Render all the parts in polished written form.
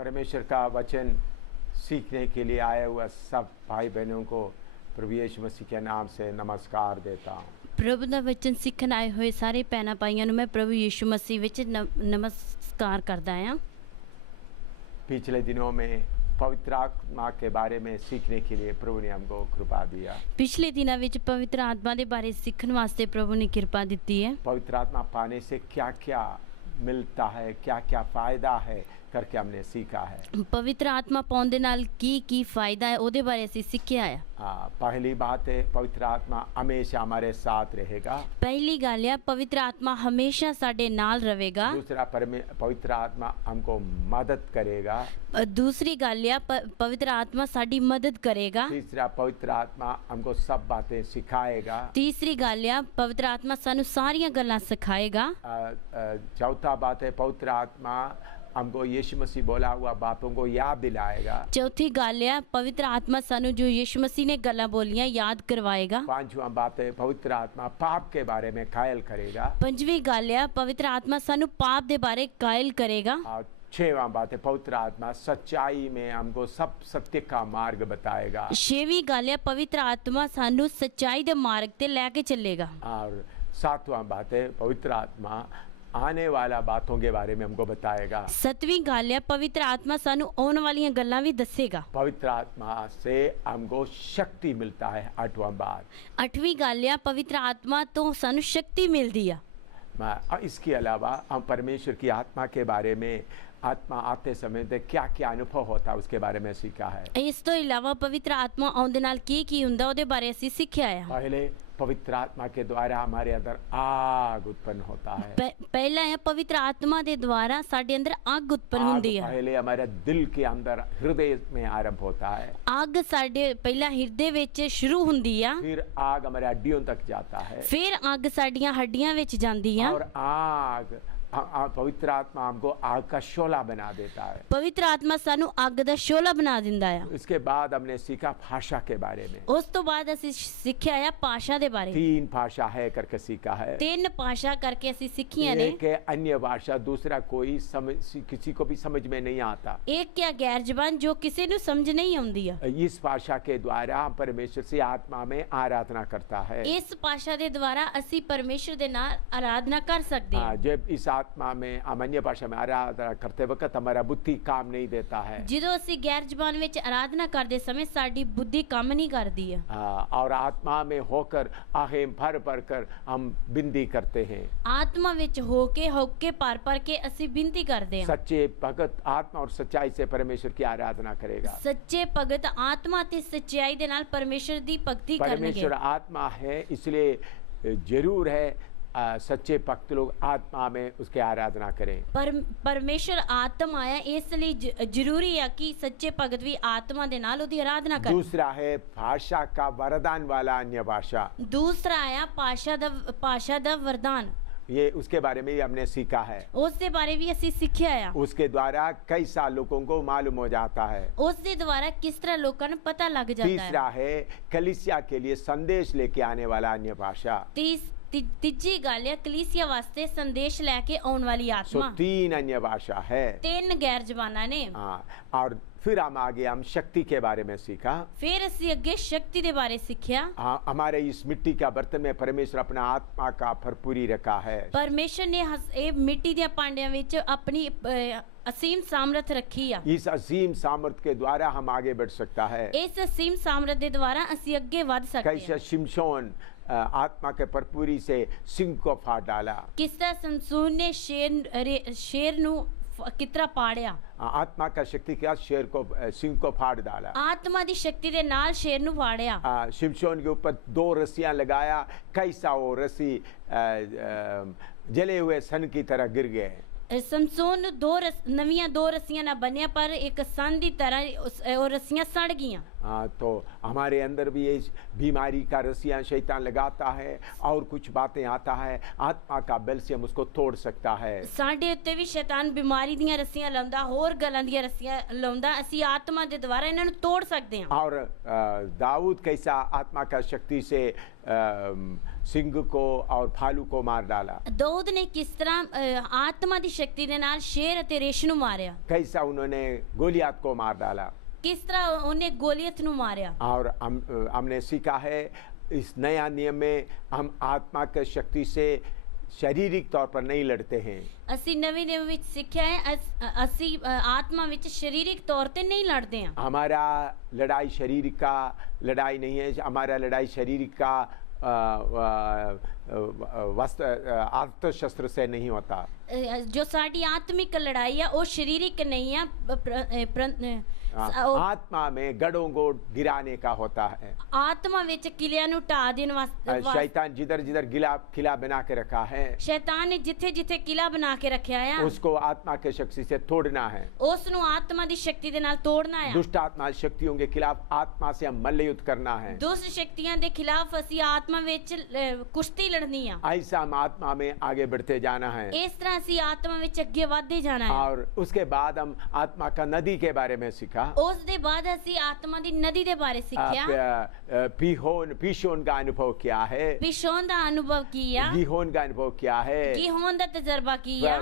परमेश्वर का वचन सीखने के लिए आए हुए सब भाई बहनों को प्रभु यीशु मसीह के नाम से नमस्कार देता हूँ। प्रभु ਦਾ ਵਚਨ ਸਿੱਖਣ ਆਏ ਹੋਏ ਸਾਰੇ ਭੈਣਾਂ ਭਾਈਆਂ ਨੂੰ ਮੈਂ ਪ੍ਰਭੂ ਯੀਸ਼ੂ ਮਸੀਹ ਵਿੱਚ ਨਮਸਕਾਰ ਕਰਦਾ ਹਾਂ। पिछले दिनों में पवित्र आत्मा के बारे में सीखने के लिए प्रभु ने हमको कृपा दिया। ਪਿਛਲੇ ਦਿਨਾਂ ਵਿੱਚ ਪਵਿੱਤਰ ਆਤਮਾ ਦੇ ਬਾਰੇ ਸਿੱਖਣ ਵਾਸਤੇ ਪ੍ਰਭੂ ਨੇ ਕਿਰਪਾ ਦਿੱਤੀ ਹੈ। पवित्र आत्मा पाने से क्या क्या मिलता है, क्या क्या फायदा है करके हमने सीखा है। ਪਵਿੱਤਰ ਆਤਮਾ ਪਾਉਣ ਦੇ ਨਾਲ ਕੀ ਫਾਇਦਾ ਹੈ ਉਹਦੇ ਬਾਰੇ ਅਸੀਂ ਸਿੱਖਿਆ ਆ। पहली बात है पवित्र आत्मा हमेशा हमारे साथ रहेगा। ਪਹਿਲੀ ਗੱਲ ਹੈ ਪਵਿੱਤਰ ਆਤਮਾ ਹਮੇਸ਼ਾ ਸਾਡੇ ਨਾਲ ਰਹੇਗਾ। दूसरा पवित्र आत्मा हमको मदद करेगा। दूसरी ਗੱਲ ਹੈ ਪਵਿੱਤਰ ਆਤਮਾ ਸਾਡੀ ਮਦਦ ਕਰੇਗਾ। तीसरा पवित्र आत्मा हमको सब बातें सिखाएगा। तीसरी ਗੱਲ ਹੈ ਪਵਿੱਤਰ ਆਤਮਾ ਸਾਨੂੰ ਸਾਰੀਆਂ ਗੱਲਾਂ ਸਿਖਾਏਗਾ। चौथा बात है पवित्र आत्मा हमको यीशु मसीह बोला हुआ बातों को याद दिलाएगा। चौथी ਗੱਲ ਹੈ पवित्र आत्मा सानू जो यीशु मसीह ने गल्लां बोलियां याद करवाएगा। पांचवा बात है पवित्र आत्मा पाप के बारे में कायल करेगा। पंजवीं ਗੱਲ ਹੈ पवित्र आत्मा सानू पाप दे बारे कायल करेगा। और छठवां बात है पवित्र आत्मा सच्चाई में हमको सब सत्य का मार्ग बताएगा। छेवीं ਗੱਲ ਹੈ पवित्र आत्मा सानू सच्चाई दे मार्ग ते लेके चलेगा। और सातवां बात है पवित्र आत्मा आने वाला बातों के बारे में हमको बताएगा। सतवीं ਗੱਲ ਹੈ पवित्र आत्मा सानू आने वाली गल्लां भी दसेगा। पवित्र आत्मा से हमको शक्ति मिलता है। आठवां बात। अठवीं ਗੱਲ ਹੈ पवित्र आत्मा तो सानू शक्ति मिलती है। इसके अलावा हम परमेश्वर की आत्मा के बारे में आत्मा आते समय क्या क्या अनुभव होता है उसके बारे में सीखा है। इस तो इलावा पवित्र आत्मा आउण दे नाल की हुंदा ओदे बारे ਅਸੀਂ ਸਿੱਖਿਆ ਹੈ। पहले पवित्र आत्मा के द्वारा हमारे अंदर आग उत्पन्न होता है। पहला है पवित्र आत्मा के द्वारा साडे अंदर आग उत्पन्न होती है। पहले हमारे दिल के अंदर हृदय में आरंभ होता है। आग साडे पहला हृदय विच शुरू हुंदी है। फिर आग हमारे हड्डियों तक जाता है। फिर आग साडियां हड्डियां विच जांदी है। और आग पवित्र आत्मा हमको आग का शोला बना देता है। पवित्र आत्मा सानू आग दा शोला बना दिंदा है। इसके बाद हमने सीखा भाषा के बारे में। उस तो बाद ਅਸੀਂ ਸਿੱਖਿਆ ਹੈ ਭਾਸ਼ਾ ਦੇ ਬਾਰੇ। 3 भाषा है करके सीखा है। 3 भाषा करके ਅਸੀਂ ਸਿੱਖੀਆਂ ਨੇ। एक है अन्य भाषा, दूसरा कोई किसी को भी समझ में नहीं आता। एक क्या गैर ज़बान जो किसी ਨੂੰ समझ नहीं आउंदी है। इस भाषा के द्वारा परमेश्वर से आत्मा में आराधना करता है। इस भाषा ਦੇ द्वारा ਅਸੀਂ परमेश्वर ਦੇ ਨਾਲ आराधना कर सकते हैं। जब इस आत्मा में हम अन्य भाषा में आराधना करते वक्त हमारा बुद्धि काम नहीं देता है। ਜਦੋਂ ਅਸੀਂ गैर ज़बान ਵਿੱਚ आराधना ਕਰਦੇ ਸਮੇਂ ਸਾਡੀ बुद्धि काम नहीं करती है। और आत्मा में होकर आहें भर भर कर हम विनती करते हैं। आत्मा ਵਿੱਚ होके भर के ਅਸੀਂ विनती करते हैं। सच्चे भगत आत्मा और सच्चाई से परमेश्वर की आराधना करेगा। सच्चे भगत आत्मा ते सच्चाई दे नाल परमेश्वर दी भक्ति करनगे। परमेश्वर आत्मा है इसलिए जरूर है सच्चे भक्त लोग आत्मा में उसके आराधना करें। परमेश्वर आत्मा आया इसलिए जरूरी है कि सच्चे भगत भी आत्मा दे नाल ओदी आराधना करें। दूसरा है भाषा का वरदान वाला अन्य भाषा। दूसरा आया भाषा दा वरदान। ये उसके बारे में भी हमने सीखा है। उसके बारे भी ਅਸੀਂ ਸਿੱਖਿਆ ਹੈ। उसके द्वारा कई साल लोगों को मालूम हो जाता है। उसके द्वारा किस तरह लोगों को पता लग जाता है। तीसरा है कलीसिया के लिए संदेश लेके आने वाला अन्य भाषा। तीजी गल है कलीसिया वास्ते संदेश लेके आने वाली आत्मा। 3 अन्य भाषा है। 3 गैर ज़बानां ने। और फिर हम आगे हम शक्ति के बारे में सीखा। फिर ਅਸੀਂ ਅੱਗੇ शक्ति ਦੇ बारे सीखिया। हमारे इस मिट्टी का बर्तन में परमेश्वर अपना आत्मा का भरपूरी रखा है। परमेश्वर ने ये मिट्टी दे भांडियां विच अपनी असीम सामर्थ रखी है। इस असीम सामर्थ के द्वारा हम आगे बढ़ सकता है। इस असीम सामर्थ के द्वारा ਅਸੀਂ ਅੱਗੇ वध सकते हैं। कैसे शिमशोन आत्मा के भरपूरी से सिंह को फाड़ डाला। किस तरह समसून ने शेर नु कितना पाड़िया। आत्मा का शक्ति के साथ शेर को सिंह को फाड़ डाला। आत्मा दी शक्ति दे नाल शेर नु फाड़िया। शिमशोन के ऊपर 2 रस्सियां लगाया, कैसा वो रस्सी जले हुए सन की तरह गिर गए। समसून नवियां 2 रस्सियां ना बनिया पर एक सन दी तरह वो रस्सियां सड़ गईयां। तो हमारे अंदर भी ये बीमारी का रस्सियाँ शैतान लगाता है और कुछ बातें आता है, आत्मा का बल से हम उसको तोड़ सकता है। ਸਾਡੇ ਉੱਤੇ ਵੀ ਸ਼ੈਤਾਨ ਬਿਮਾਰੀ ਦੀਆਂ ਰੱਸੀਆਂ ਲਾਉਂਦਾ, ਹੋਰ ਗੱਲਾਂ ਦੀਆਂ ਰੱਸੀਆਂ ਲਾਉਂਦਾ। ਅਸੀਂ ਆਤਮਾ ਦੇ ਦੁਆਰਾ ਇਹਨਾਂ ਨੂੰ ਤੋੜ ਸਕਦੇ ਹਾਂ। और दाऊद कैसा आत्मा का शक्ति से सिंह को और भालू को मार डाला, ਦਾਊਦ ਨੇ ਕਿਸ ਤਰ੍ਹਾਂ ਆਤਮਾ ਦੀ ਸ਼ਕਤੀ ਦੇ ਨਾਲ ਸ਼ੇਰ ਅਤੇ ਰੇਸ਼ ਨੂੰ ਮਾਰਿਆ, कैसा उन्होंने गोलियत को मार डाला। ਕਿਸ ਤਰ੍ਹਾਂ ਉਹਨੇ ਗੋਲੀਅਤ ਨੂੰ ਮਾਰਿਆ। और हमने सीखा है इस नया नियम में हम आत्मा की शक्ति से शारीरिक तौर पर नहीं लड़ते हैं। ਅਸੀਂ ਨਵੇਂ ਨਿਯਮ ਵਿੱਚ ਸਿੱਖਿਆ ਹੈ ਅਸੀਂ ਆਤਮਾ ਵਿੱਚ ਸਰੀਰਕ ਤੌਰ ਤੇ ਨਹੀਂ ਲੜਦੇ ਹਾਂ। हमारा लड़ाई शरीर का लड़ाई नहीं है, हमारा लड़ाई शरीर का अस्त्र शस्त्र से नहीं होता। ਜੋ ਸਾਡੀ ਆਤਮਿਕ ਲੜਾਈ ਆ ਉਹ ਸਰੀਰਕ ਨਹੀਂ ਆ, आत्मा में गढ़ों को गिराने का होता है। ਆਤਮਾ ਵਿੱਚ ਕਿਲਿਆਂ ਨੂੰ ਢਾ ਦੇਣ ਵਾਸਤੇ शैतान जिधर जिधर किला बना के रखा है, ਸ਼ੈਤਾਨ ਨੇ ਜਿੱਥੇ ਜਿੱਥੇ ਕਿਲਾ ਬਣਾ ਕੇ ਰੱਖਿਆ ਆ उसको आत्मा के शक्ति से तोड़ना है। ਉਸ ਨੂੰ ਆਤਮਾ ਦੀ ਸ਼ਕਤੀ ਦੇ ਨਾਲ ਤੋੜਨਾ ਆ। दुष्ट आत्मा शक्तियों के खिलाफ आत्मा से हम मल्ल युद्ध करना है। ਦੁਸ਼ਟ ਸ਼ਕਤੀਆਂ ਦੇ ਖਿਲਾਫ ਅਸੀਂ ਆਤਮਾ ਵਿੱਚ ਕੁਸ਼ਤੀ ਲੜਨੀ ਆ। ऐसा हम आत्मा में आगे बढ़ते जाना है। ਇਸ ਤਰ੍ਹਾਂ ਅਸੀਂ ਆਤਮਾ ਵਿੱਚ ਅੱਗੇ ਵਧਦੇ ਜਾਣਾ ਹੈ। और उसके बाद हम आत्मा का नदी के बारे में सीखा। ਉਸ ਦੇ ਬਾਅਦ ਅਸੀਂ ਆਤਮਾ ਦੀ ਨਦੀ ਦੇ ਬਾਰੇ ਸਿੱਖਿਆ। पीशोन का अनुभव क्या है, ਪਿਸ਼ੋਨ ਦਾ ਅਨੁਭਵ ਕੀਆ, गीहोन का अनुभव क्या है, ਗੀਹੋਨ ਦਾ ਤਜਰਬਾ ਕੀਆ,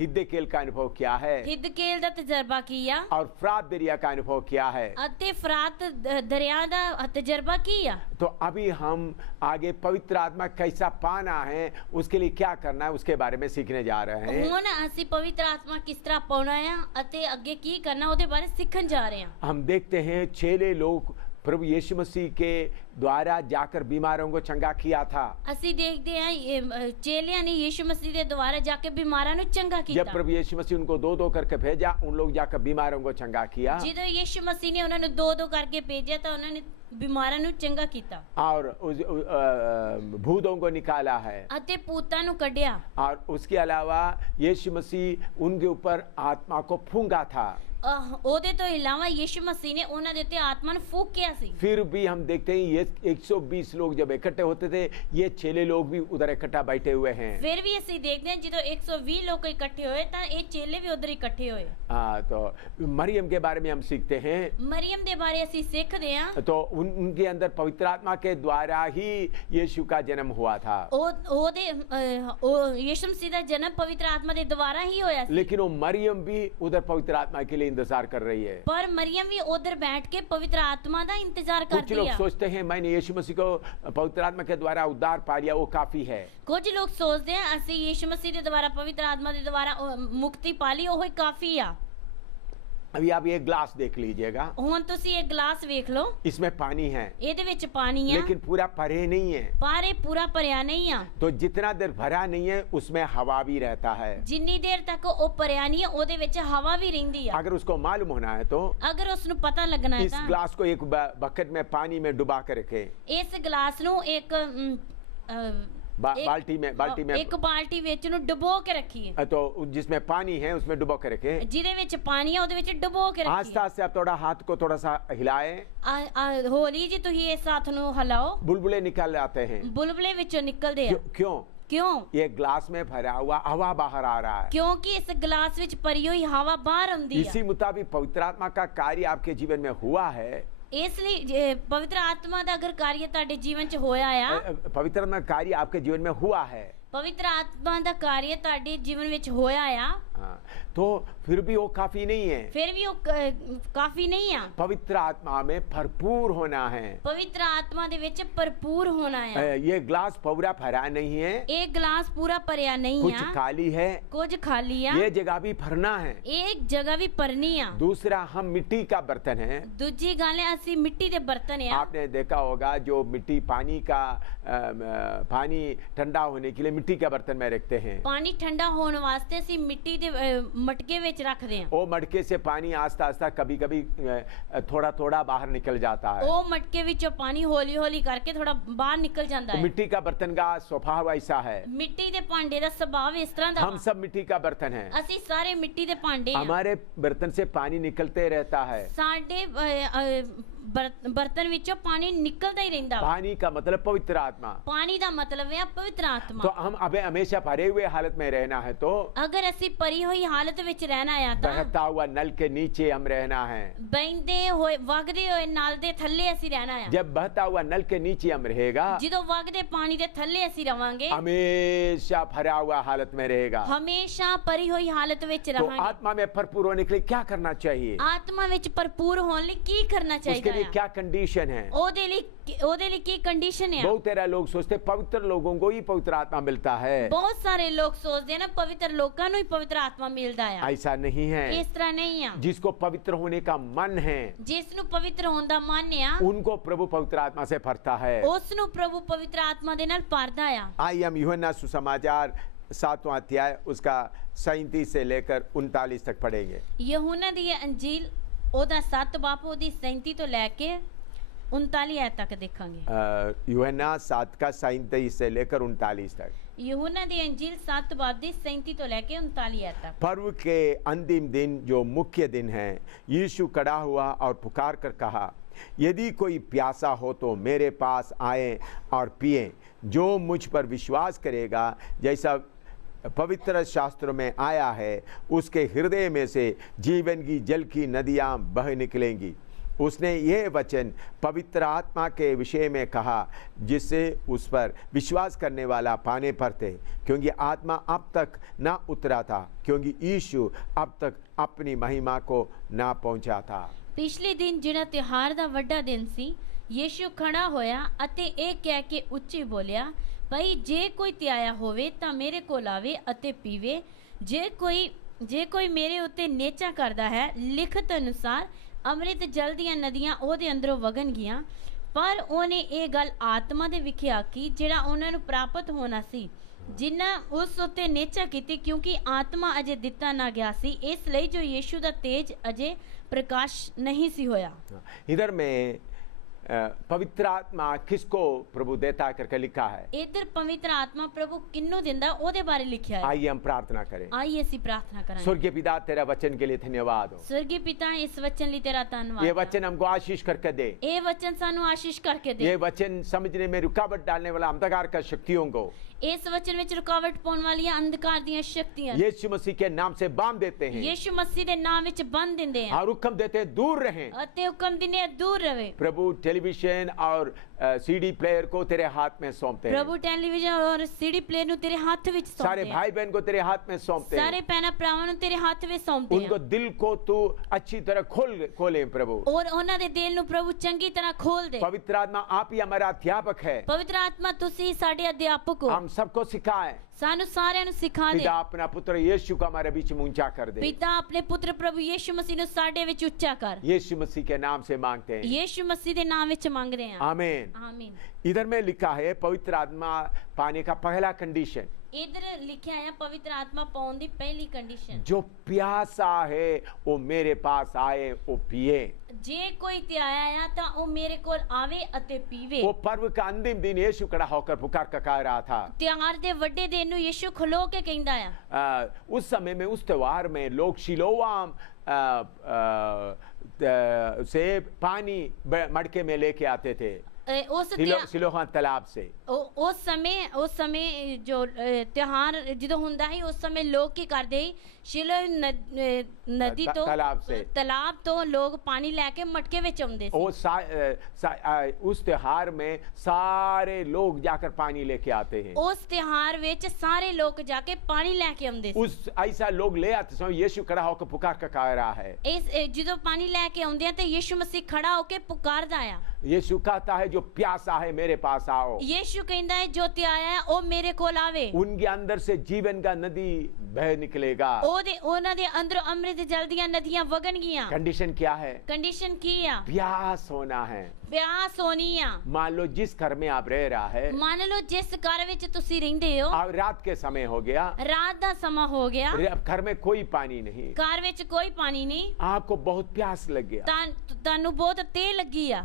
हिद्देकेल का अनुभव क्या है, ਹਿਦਕੇਲ ਦਾ ਤਜਰਬਾ ਕੀਆ और फ्रात दरिया का अनुभव क्या है। ਅਤੇ ਫਰਾਤ ਦਰਿਆ ਦਾ ਤਜਰਬਾ ਕੀਆ। तो अभी हम आगे पवित्र आत्मा कैसा पाना है, उसके लिए क्या करना है, उसके बारे में सीखने जा रहे हैं। ਹੁਣ ਅਸੀਂ ਪਵਿੱਤਰ ਆਤਮਾ ਕਿਸ ਤਰ੍ਹਾਂ ਪਾਉਣਾ ਆ ਅਤੇ ਅੱਗੇ ਕੀ ਕਰਨਾ ਉਹਦੇ ਬਾਰੇ ਸਿੱਖਣ ਜਾ ਰਹੇ ਹਾਂ। हम देखते हैं चेले लोग प्रभु यीशु मसीह के द्वारा जाकर बीमारों को चंगा किया था। ਅਸੀਂ ਦੇਖਦੇ ਹਾਂ ਚੇਲਿਆਂ ਨੇ ਯੀਸ਼ੂ ਮਸੀਹ ਦੇ ਦੁਆਰਾ ਜਾ ਕੇ ਬਿਮਾਰਾਂ ਨੂੰ ਚੰਗਾ जब ਕੀਤਾ। प्रभु यीशु मसीह उनको दो दो करके भेजा, उन लोग जाकर बीमारों को चंगा किया ਜਦੋਂ ਯੀਸ਼ੂ ਮਸੀਹ ਨੇ ਉਹਨਾਂ ਨੂੰ ਦੋ ਦੋ ਕਰਕੇ ਭੇਜਿਆ ਤਾਂ ਉਹਨਾਂ ਨੇ ਬਿਮਾਰਾਂ ਨੂੰ ਚੰਗਾ ਕੀਤਾ और भूतों को निकाला है। ਅਤੇ ਭੂਤਾਂ ਨੂੰ ਕੱਢਿਆ। और उसके अलावा यीशु मसीह उनके ऊपर आत्मा को फूंका था। ਉਹਦੇ ਤੋਂ ਇਲਾਵਾ ਯੀਸ਼ੂ ਮਸੀਹ ਨੇ ਉਹਨਾਂ ਦੇ ਉੱਤੇ ਆਤਮਾ ਨੂੰ ਫੂਕਿਆ ਸੀ। फिर भी हम देखते हैं ये 120 लोग जब इकट्ठे होते थे, ये चेले लोग भी उधर इकट्ठा बैठे हुए हैं। ਫਿਰ ਵੀ ਅਸੀਂ ਦੇਖਦੇ ਹਾਂ ਜਦੋਂ 120 ਲੋਕ ਇਕੱਠੇ ਹੋਏ ਤਾਂ ਇਹ ਚੇਲੇ ਵੀ ਉਧਰ ਇਕੱਠੇ ਹੋਏ। तो मरियम के बारे में हम सीखते हैं। ਮਰੀਮ ਦੇ ਬਾਰੇ ਅਸੀਂ ਸਿੱਖਦੇ ਹਾਂ। तो उनके अंदर पवित्र आत्मा के द्वारा ही यीशु का जन्म हुआ था। ਉਹਦੇ ਯीशु मसीह ਦਾ ਜਨਮ ਪਵਿੱਤਰ ਆਤਮਾ ਦੇ ਦੁਆਰਾ ਹੀ ਹੋਇਆ ਸੀ। लेकिन वो मरियम भी उधर पवित्र आत्मा के लिए इंतजार कर रही है। पर मरियम भी उधर बैठ के पवित्र आत्मा का इंतजार कुछ करती लोग है। सोचते हैं मैंने यीशु मसीह को पवित्र आत्मा के द्वारा उद्धार पा लिया, वो काफी है। कुछ लोग सोचते हैं ਅਸੀਂ यीशु मसीह के द्वारा पवित्र आत्मा के द्वारा मुक्ति पा ली, ਉਹ ਹੀ ਕਾਫੀ ਆ। अभी आप ये ग्लास देख लीजिएगा, ਹੁਣ ਤੁਸੀਂ ਇਹ ਗਲਾਸ ਵੇਖ ਲਓ, इसमें पानी है ਇਹਦੇ ਵਿੱਚ ਪਾਣੀ ਆ लेकिन पूरा भरे नहीं है। ਪਰ ਇਹ ਪੂਰਾ ਭਰਿਆ ਨਹੀਂ ਆ। तो जितना देर भरा नहीं है उसमें हवा भी रहता है। ਜਿੰਨੀ ਦੇਰ ਤੱਕ ਉਹ ਭਰਿਆ ਨਹੀਂ ਆ ਉਹਦੇ ਵਿੱਚ ਹਵਾ ਵੀ ਰਹਿੰਦੀ ਆ। अगर उसको मालूम होना है तो ਅਗਰ ਉਸ ਨੂੰ ਪਤਾ ਲੱਗਣਾ ਹੈ इस ਤਾਂ ग्लास को एक बकेट में पानी में डुबा कर रखे, ਇਸ ਗਲਾਸ ਨੂੰ ਇੱਕ बाल्टी में ਇੱਕ ਬਾਲਟੀ ਵਿੱਚ ਨੂੰ ਡੁਬੋ ਕੇ ਰੱਖੀਏ। तो जिसमें पानी है उसमें डुबो के रखे। ਜਿਹਦੇ ਵਿੱਚ ਪਾਣੀ ਆ ਉਹਦੇ ਵਿੱਚ ਡੁਬੋ ਕੇ आस्ते ਰੱਖੀਏ। आस्ते आप थोड़ा हाथ को थोड़ा सा हिलाए, ਹੋਲੀ ਜੀ ਤੁਸੀਂ ਇਸ ਹੱਥ ਨੂੰ ਹਿਲਾਓ, बुलबुले निकल आते हैं। ਬੁਲਬੁਲੇ ਵਿੱਚੋਂ ਨਿਕਲਦੇ ਆ। क्यों? ਕਿਉਂ? ये ग्लास में भरा हुआ हवा बाहर आ रहा है। ਕਿਉਂਕਿ ਇਸ ਗਲਾਸ ਵਿੱਚ ਭਰੀ ਹੋਈ ਹਵਾ ਬਾਹਰ ਆਉਂਦੀ ਆ। इसी मुताबिक पवित्र आत्मा का कार्य आपके जीवन में हुआ है। ਇਸ ਲਈ ਪਵਿੱਤਰ ਆਤਮਾ ਦਾ ਅਗਰ ਕਾਰਜ ਤੁਹਾਡੇ ਜੀਵਨ 'ਚ ਹੋਇਆ ਆ, पवित्र आत्मा का कार्य आपके जीवन में हुआ है। ਪਵਿੱਤਰ ਆਤਮਾ ਦਾ ਕਾਰਜ ਤੁਹਾਡੇ ਜੀਵਨ ਵਿੱਚ ਹੋਇਆ ਆ, हाँ, तो फिर भी वो काफी नहीं है। ਫਿਰ ਵੀ ਉਹ ਕਾਫੀ ਨਹੀਂ ਆ। पवित्र आत्मा में भरपूर होना है। ਪਵਿੱਤਰ ਆਤਮਾ ਦੇ ਵਿੱਚ ਭਰਪੂਰ ਹੋਣਾ ਆ। ये ग्लास पूरा भरा नहीं है, ਇਹ ਗਲਾਸ ਪੂਰਾ ਭਰਿਆ ਨਹੀਂ कुछ ਆ, खाली है, ਕੁਝ ਖਾਲੀ ਆ। ये जगह भी भरना है। ਇਹ ਜਗ੍ਹਾ ਵੀ ਭਰਨੀ ਆ। दूसरा, हम मिट्टी का बर्तन है। ਦੂਜੀ ਗੱਲ ਹੈ ਅਸੀਂ ਮਿੱਟੀ ਦੇ ਬਰਤਨ ਆ। आपने देखा होगा जो मिट्टी पानी का पानी ठंडा होने के लिए मिट्टी का बर्तन में रखते हैं। ਪਾਣੀ ਠੰਡਾ ਹੋਣ ਵਾਸਤੇ ਅਸੀਂ ਮਿੱਟੀ ਦੇ ਮਟਕੇ ਵਿੱਚ ਰੱਖਦੇ ਹਾਂ। वो मटके से पानी आस्ता आस्ता कभी कभी थोड़ा थोड़ा बाहर निकल जाता है। ਉਹ ਮਟਕੇ ਵਿੱਚੋਂ ਪਾਣੀ ਹੌਲੀ ਹੌਲੀ ਕਰਕੇ ਥੋੜਾ ਬਾਹਰ ਨਿਕਲ ਜਾਂਦਾ तो ਹੈ। मिट्टी का बर्तन का स्वभाव ऐसा है। ਮਿੱਟੀ ਦੇ ਭਾਂਡੇ ਦਾ ਸੁਭਾਅ ਇਸ ਤਰ੍ਹਾਂ ਦਾ हम सब मिट्टी का बर्तन है। ਅਸੀਂ ਸਾਰੇ ਮਿੱਟੀ ਦੇ ਭਾਂਡੇ ਹਾਂ। हमारे बर्तन से पानी निकलते रहता है। ਸਾਡੇ ਬਰਤਨ ਵਿੱਚੋਂ ਪਾਣੀ ਨਿਕਲਦਾ ਹੀ ਰਹਿੰਦਾ ਵਾ। पानी का मतलब पवित्र आत्मा। ਪਾਣੀ ਦਾ ਮਤਲਬ ਹੈ ਪਵਿੱਤਰ तो ਆਤਮਾ। हम अबे हमेशा भरे हुए हालत में रहना है तो ਅਗਰ ਅਸੀਂ ਭਰੀ ਹੋਈ ਹਾਲਤ ਵਿੱਚ ਰਹਿਣਾ ਆ ਤਾਂ बहता हुआ नल के नीचे हम रहना है। ਬਹਿੰਦੇ ਹੋਏ ਵਗਦੇ ਹੋਏ ਨਲ ਦੇ ਥੱਲੇ ਅਸੀਂ ਰਹਿਣਾ ਆ। जब बहता हुआ नल के नीचे हम रहेगा, ਜਦੋਂ ਵਗਦੇ ਪਾਣੀ ਦੇ ਥੱਲੇ ਅਸੀਂ ਰਵਾਂਗੇ, हमेशा भरा हुआ हालत में रहेगा। ਹਮੇਸ਼ਾ ਭਰੀ ਹੋਈ ਹਾਲਤ ਵਿੱਚ तो ਰਵਾਂਗੇ। आत्मा में भरपूर होने के लिए क्या करना चाहिए? ਆਤਮਾ ਵਿੱਚ ਭਰਪੂਰ ਹੋਣ ਲਈ ਕੀ ਕਰਨਾ उसके ਚਾਹੀਦਾ लिए ਹੈ? क्या कंडीशन है? ਉਹਦੇ ਲਈ ਕੀ ਕੰਡੀਸ਼ਨ ਹੈ? बहुत तेरा लोग सोचते पवित्र लोगों को ही पवित्र आत्मा मिलता है। ਬਹੁਤ ਸਾਰੇ ਲੋਕ ਸੋਚਦੇ ਨੇ ਪਵਿੱਤਰ ਲੋਕਾਂ ਨੂੰ ਹੀ ਪਵਿੱਤਰ ਆਤਮਾ ਮਿਲਦਾ ਆ। ऐसा नहीं है। ਇਸ ਤਰ੍ਹਾਂ ਨਹੀਂ ਆ। जिसको पवित्र होने का मन है ਜਿਸ ਨੂੰ ਪਵਿੱਤਰ ਹੋਣ ਦਾ ਮਨ ਆ, उनको प्रभु पवित्र आत्मा से भरता है। ਉਸ ਨੂੰ ਪ੍ਰਭੂ ਪਵਿੱਤਰ ਆਤਮਾ ਦੇ ਨਾਲ ਭਰਦਾ ਆ। आइए हम यूहन्ना सुसमाचार 7वां अध्याय उसका 37 से लेकर 39 तक पढ़ेंगे। ਯਹੂਨਾ ਦੀ ਅੰਜੀਲ ਉਹਦਾ 7 ਬਾਪ ਉਹਦੀ 37 ਤੋਂ ਲੈ ਕੇ 39 ਆਇਤ ਤੱਕ ਦੇਖਾਂਗੇ। यूहन्ना 7 का 37 से लेकर 39 तक। ਯਹੂਨਾ ਦੀ ਅੰਜੀਲ 7 ਬਾਪ ਦੀ 37 ਤੋਂ ਲੈ ਕੇ 39 ਆਇਤ तक। पर्व के अंतिम दिन जो मुख्य दिन है, यीशु खड़ा हुआ और पुकार कर कहा, यदि कोई प्यासा हो तो मेरे पास आए और पिए। जो मुझ पर विश्वास करेगा, जैसा पवित्र शास्त्रों में आया है, उसके हृदय में से जीवन की जल की नदियाँ बह निकलेंगी। उसने ये वचन पवित्र आत्मा के विषय में कहा, जिससे उस पर विश्वास करने वाला पाने पर थे, क्योंकि आत्मा अब तक ना उतरा था, क्योंकि यीशु अब तक अपनी महिमा को ना पहुंचा था। ਪਿਛਲੇ ਦਿਨ ਜਿਹੜਾ ਤਿਉਹਾਰ ਦਾ ਵੱਡਾ ਦਿਨ ਸੀ, ਯੀਸ਼ੂ ਖੜਾ ਹੋਇਆ ਅਤੇ ਇਹ ਕਹਿ ਕੇ ਉੱਚੀ ਬੋਲਿਆ, ਭਈ ਜੇ ਕੋਈ ਧਿਆਇਆ ਹੋਵੇ ਤਾਂ ਮੇਰੇ ਕੋਲ ਆਵੇ ਅਤੇ ਪੀਵੇ। ਜੇ ਕੋਈ ਮੇਰੇ ਉੱਤੇ ਨੇਚਾ ਕਰਦਾ ਹੈ, ਲਿਖਤ ਅਨੁਸਾਰ ਅੰਮ੍ਰਿਤ ਜਲ ਦੀਆਂ ਨਦੀਆਂ ਉਹਦੇ ਅੰਦਰੋਂ ਵਗਣਗੀਆਂ। ਪਰ ਉਹਨੇ ਇਹ ਗੱਲ ਆਤਮਾ ਦੇ ਵਿਖੇ ਆਖੀ, ਜਿਹੜਾ ਉਹਨਾਂ ਨੂੰ ਪ੍ਰਾਪਤ ਹੋਣਾ ਸੀ, ਜਿਨ੍ਹਾਂ ਉਸ ਉੱਤੇ ਨੇਚਾ ਕੀਤੀ, ਕਿਉਂਕਿ ਆਤਮਾ ਅਜੇ ਦਿੱਤਾ ਨਾ ਗਿਆ ਸੀ, ਇਸ ਲਈ ਜੋ ਯੀਸ਼ੂ ਦਾ ਤੇਜ ਅਜੇ ਪ੍ਰਕਾਸ਼ नहीं सी होया। इधर में पवित्र आत्मा किसको प्रभु देता करके लिखा है। इधर पवित्र आत्मा प्रभु किन्नू दिंदा ओदे बारे लिखा है। आइए हम प्रार्थना करें। आइए ਅਸੀਂ प्रार्थना करें। स्वर्गीय पिता, तेरा वचन के लिए धन्यवाद हो। स्वर्गीय पिता, इस वचन ਲਈ तेरा धन्यवाद। ये वचन हमको आशीष करके दे। ये वचन ਸਾਨੂੰ आशीष करके दे। ये वचन समझने में रुकावट डालने वाला अंधकार का शक्तियों को, इस वचन ਵਿੱਚ रुकावट ਪਾਉਣ ਵਾਲੀਆਂ ਅੰਧਕਾਰ ਦੀਆਂ ਸ਼ਕਤੀਆਂ यीशु मसीह के नाम से बांध देते हैं। ਯीशु मसीह ਦੇ ਨਾਮ ਵਿੱਚ ਬੰਨ ਦਿੰਦੇ ਆ और हुक्म देते हैं दूर रहें। ਅਤੇ ਹੁਕਮ ਦਿੰਦੇ ਦੂਰ ਰਹੇ। प्रभु टेलीविजन और सीडी प्लेयर को तेरे हाथ में सौंपते हैं। प्रभु टेलीविजन और सीडी प्लेयर ਨੂੰ ਤੇਰੇ ਹੱਥ ਵਿੱਚ ਸੌਂਪਦੇ सारे भाई बहन को तेरे हाथ में सौंपते सारे हैं। ਭੈਣਾਂ ਭਰਾਵਾਂ ਨੂੰ ਤੇਰੇ ਹੱਥ ਵਿੱਚ ਸੌਂਪਦੇ उनको दिल को तू अच्छी तरह खोले प्रभु। और ਉਹਨਾਂ ਦੇ ਦਿਲ ਨੂੰ ਪ੍ਰਭੂ ਚੰਗੀ ਤਰ੍ਹਾਂ ਖੋਲ ਦੇ। पवित्र आत्मा आप ही हमारा अध्यापक है। ਪਵਿੱਤਰ ਆਤਮਾ ਤੁਸੀਂ ਸਾਡੇ ਅਧਿਆਪਕ ਹੋ। हम सबको सिखाए। ਸਾਨੂੰ ਸਾਰਿਆਂ ਨੂੰ ਸਿਖਾ ਦੇ। पिता अपना पुत्र यीशु को हमारे बीच में ऊंचा कर दे। ਪਿਤਾ ਆਪਣੇ ਪੁੱਤਰ ਪ੍ਰਭੂ ਯੀਸ਼ੂ ਮਸੀਹ ਨੂੰ ਸਾਡੇ ਵਿੱਚ ਉੱਚਾ ਕਰ। यीशु मसीह के नाम से मांगते हैं। ਯੀਸ਼ੂ ਮਸੀਹ ਦੇ ਨਾਮ ਵਿੱਚ ਮੰਗਦੇ ਹਾਂ। आमीन। आमीन। इधर में लिखा है पवित्र आत्मा पाने का पहला कंडीशन। इधर लिखा है पवित्र आत्मा पाउन दी पहली कंडीशन, जो प्यासा है वो मेरे पास आए, वो पिए। जे कोई त्याया है ता ओ मेरे कोल आवे अते पीवे। वो पर्व का अंतिम दिन यीशु खड़ा होकर पुकार कर कह रहा था। त्योहार दे वड्डे दिन नु यीशु खलो के कहंदा है। उस समय में उस त्योहार में लोग शिलोआम से पानी मटके में लेके आते थे, सिलोहा तालाब से। उस समय जो त्योहार जो हुंदा है उस समय लोग की करदे शिलो नदी तो तालाब तो लोग पानी लेके मटके विच आउंदे सी। उस त्योहार में सारे लोग जाकर पानी लेके आते हैं। उस त्योहार विच सारे लोग जाके पानी लेके आउंदे सी। उस ऐसा लोग ले आते समय यीशु खड़ा होकर पुकार कर कह रहा है। इस जो पानी लेके आउंदे हैं तो यीशु मसीह खड़ा होके पुकारदा है। यीशु कहता है जो प्यासा है मेरे पास आओ। यीशु कहता है जो त्याया है ओ मेरे कोल आवे। उनके अंदर से जीवन का नदी बह निकलेगा। ਉਹਨਾਂ ਦੇ ਅੰਦਰ ਅੰਮ੍ਰਿਤ ਜਲ ਦੀਆਂ ਨਦੀਆਂ ਵਗਣਗੀਆਂ। कंडीशन क्या है? कंडीशन की है? प्यास होना है। प्यास होनी है। मान लो जिस घर में आप रह रहा है, मान लो जिस घर ਵਿੱਚ ਤੁਸੀਂ ਰਹਿੰਦੇ ਹੋ, अब रात के समय हो गया, रात ਦਾ ਸਮਾਂ ਹੋ ਗਿਆ, घर में कोई पानी नहीं, ਘਰ ਵਿੱਚ ਕੋਈ ਪਾਣੀ ਨਹੀਂ, आपको बहुत प्यास लग गया, ਤੁਹਾਨੂੰ ਬਹੁਤ ਤੇਲ ਲੱਗੀ ਆ,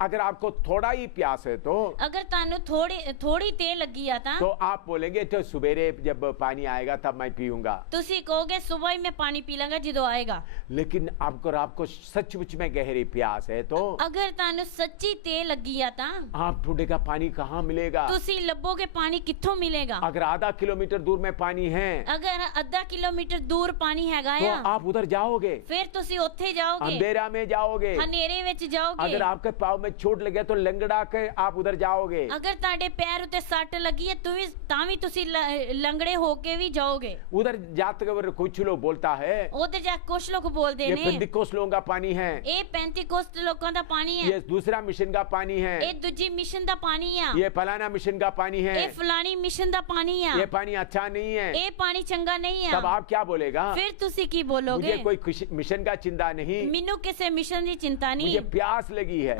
अगर आपको थोड़ा ही प्यास है तो अगर ਤੁਹਾਨੂੰ ਥੋੜੀ ਤੇ ਲੱਗੀ ਆ ਤਾਂ तो आप बोलेंगे तो सवेरे जब पानी आएगा तब मैं पीऊंगा। ਤੁਸੀਂ ਕਹੋਗੇ ਸਵੇਰ ਹੀ ਮੈਂ ਪਾਣੀ ਪੀ ਲਾਂਗਾ ਜਦੋਂ ਆਏਗਾ। लेकिन आपको सचमुच में गहरी प्यास है तो ਅਗਰ ਤੁਹਾਨੂੰ ਸੱਚੀ ਤੇ ਲੱਗੀ ਆ ਤਾਂ आप ढूंढेगा पानी कहाँ मिलेगा। ਤੁਸੀਂ ਲੱਭੋਗੇ ਪਾਣੀ ਕਿੱਥੋਂ ਮਿਲੇਗਾ। अगर आधा किलोमीटर दूर में पानी है ਅਗਰ ਅੱਧਾ ਕਿਲੋਮੀਟਰ ਦੂਰ ਪਾਣੀ ਹੈਗਾ तो ਆ आप उधर जाओगे, ਫਿਰ ਤੁਸੀਂ ਉੱਥੇ ਜਾਓਗੇ, अंधेरा में जाओगे। ਹਨੇਰੇ ਵਿੱਚ ਜਾਓਗੇ। अगर आपके पाँव में चोट लगे तो लंगड़ा के आप उधर जाओगे। ਅਗਰ ਤੁਹਾਡੇ ਪੈਰ ਉੱਤੇ ਸੱਟ ਲੱਗੀ ਹੈ ਤਾਂ ਵੀ ਤੁਸੀਂ ਲੰਗੜੇ ਹੋ ਕੇ ਵੀ ਜਾਓਗੇ। उधर जाते हुए कुछ लोग बोलता है ਉਧਰ ਜਾ ਕੁਝ ਲੋਕ ਬੋਲਦੇ ये ਨੇ पेंटिकोस्ट लोगों का पानी है, ਇਹ 35 ਕੋਸਟ ਲੋਕਾਂ ਦਾ ਪਾਣੀ ਹੈ, ये दूसरा मिशन का पानी है, ਇਹ ਦੂਜੀ ਮਿਸ਼ਨ ਦਾ ਪਾਣੀ ਆ, ये फलाना मिशन का पानी है, ਇਹ ਫਲਾਣੀ ਮਿਸ਼ਨ ਦਾ ਪਾਣੀ ਆ, ये पानी अच्छा नहीं है। ਇਹ ਪਾਣੀ ਚੰਗਾ ਨਹੀਂ ਆ। तब आप क्या बोलेगा? ਫਿਰ ਤੁਸੀਂ ਕੀ मुझे ਬੋਲੋਗੇ? कोई मिशन का चिंता नहीं, ਮੈਨੂੰ ਕਿਸੇ ਮਿਸ਼ਨ ਦੀ ਚਿੰਤਾ ਨਹੀਂ, मुझे प्यास लगी है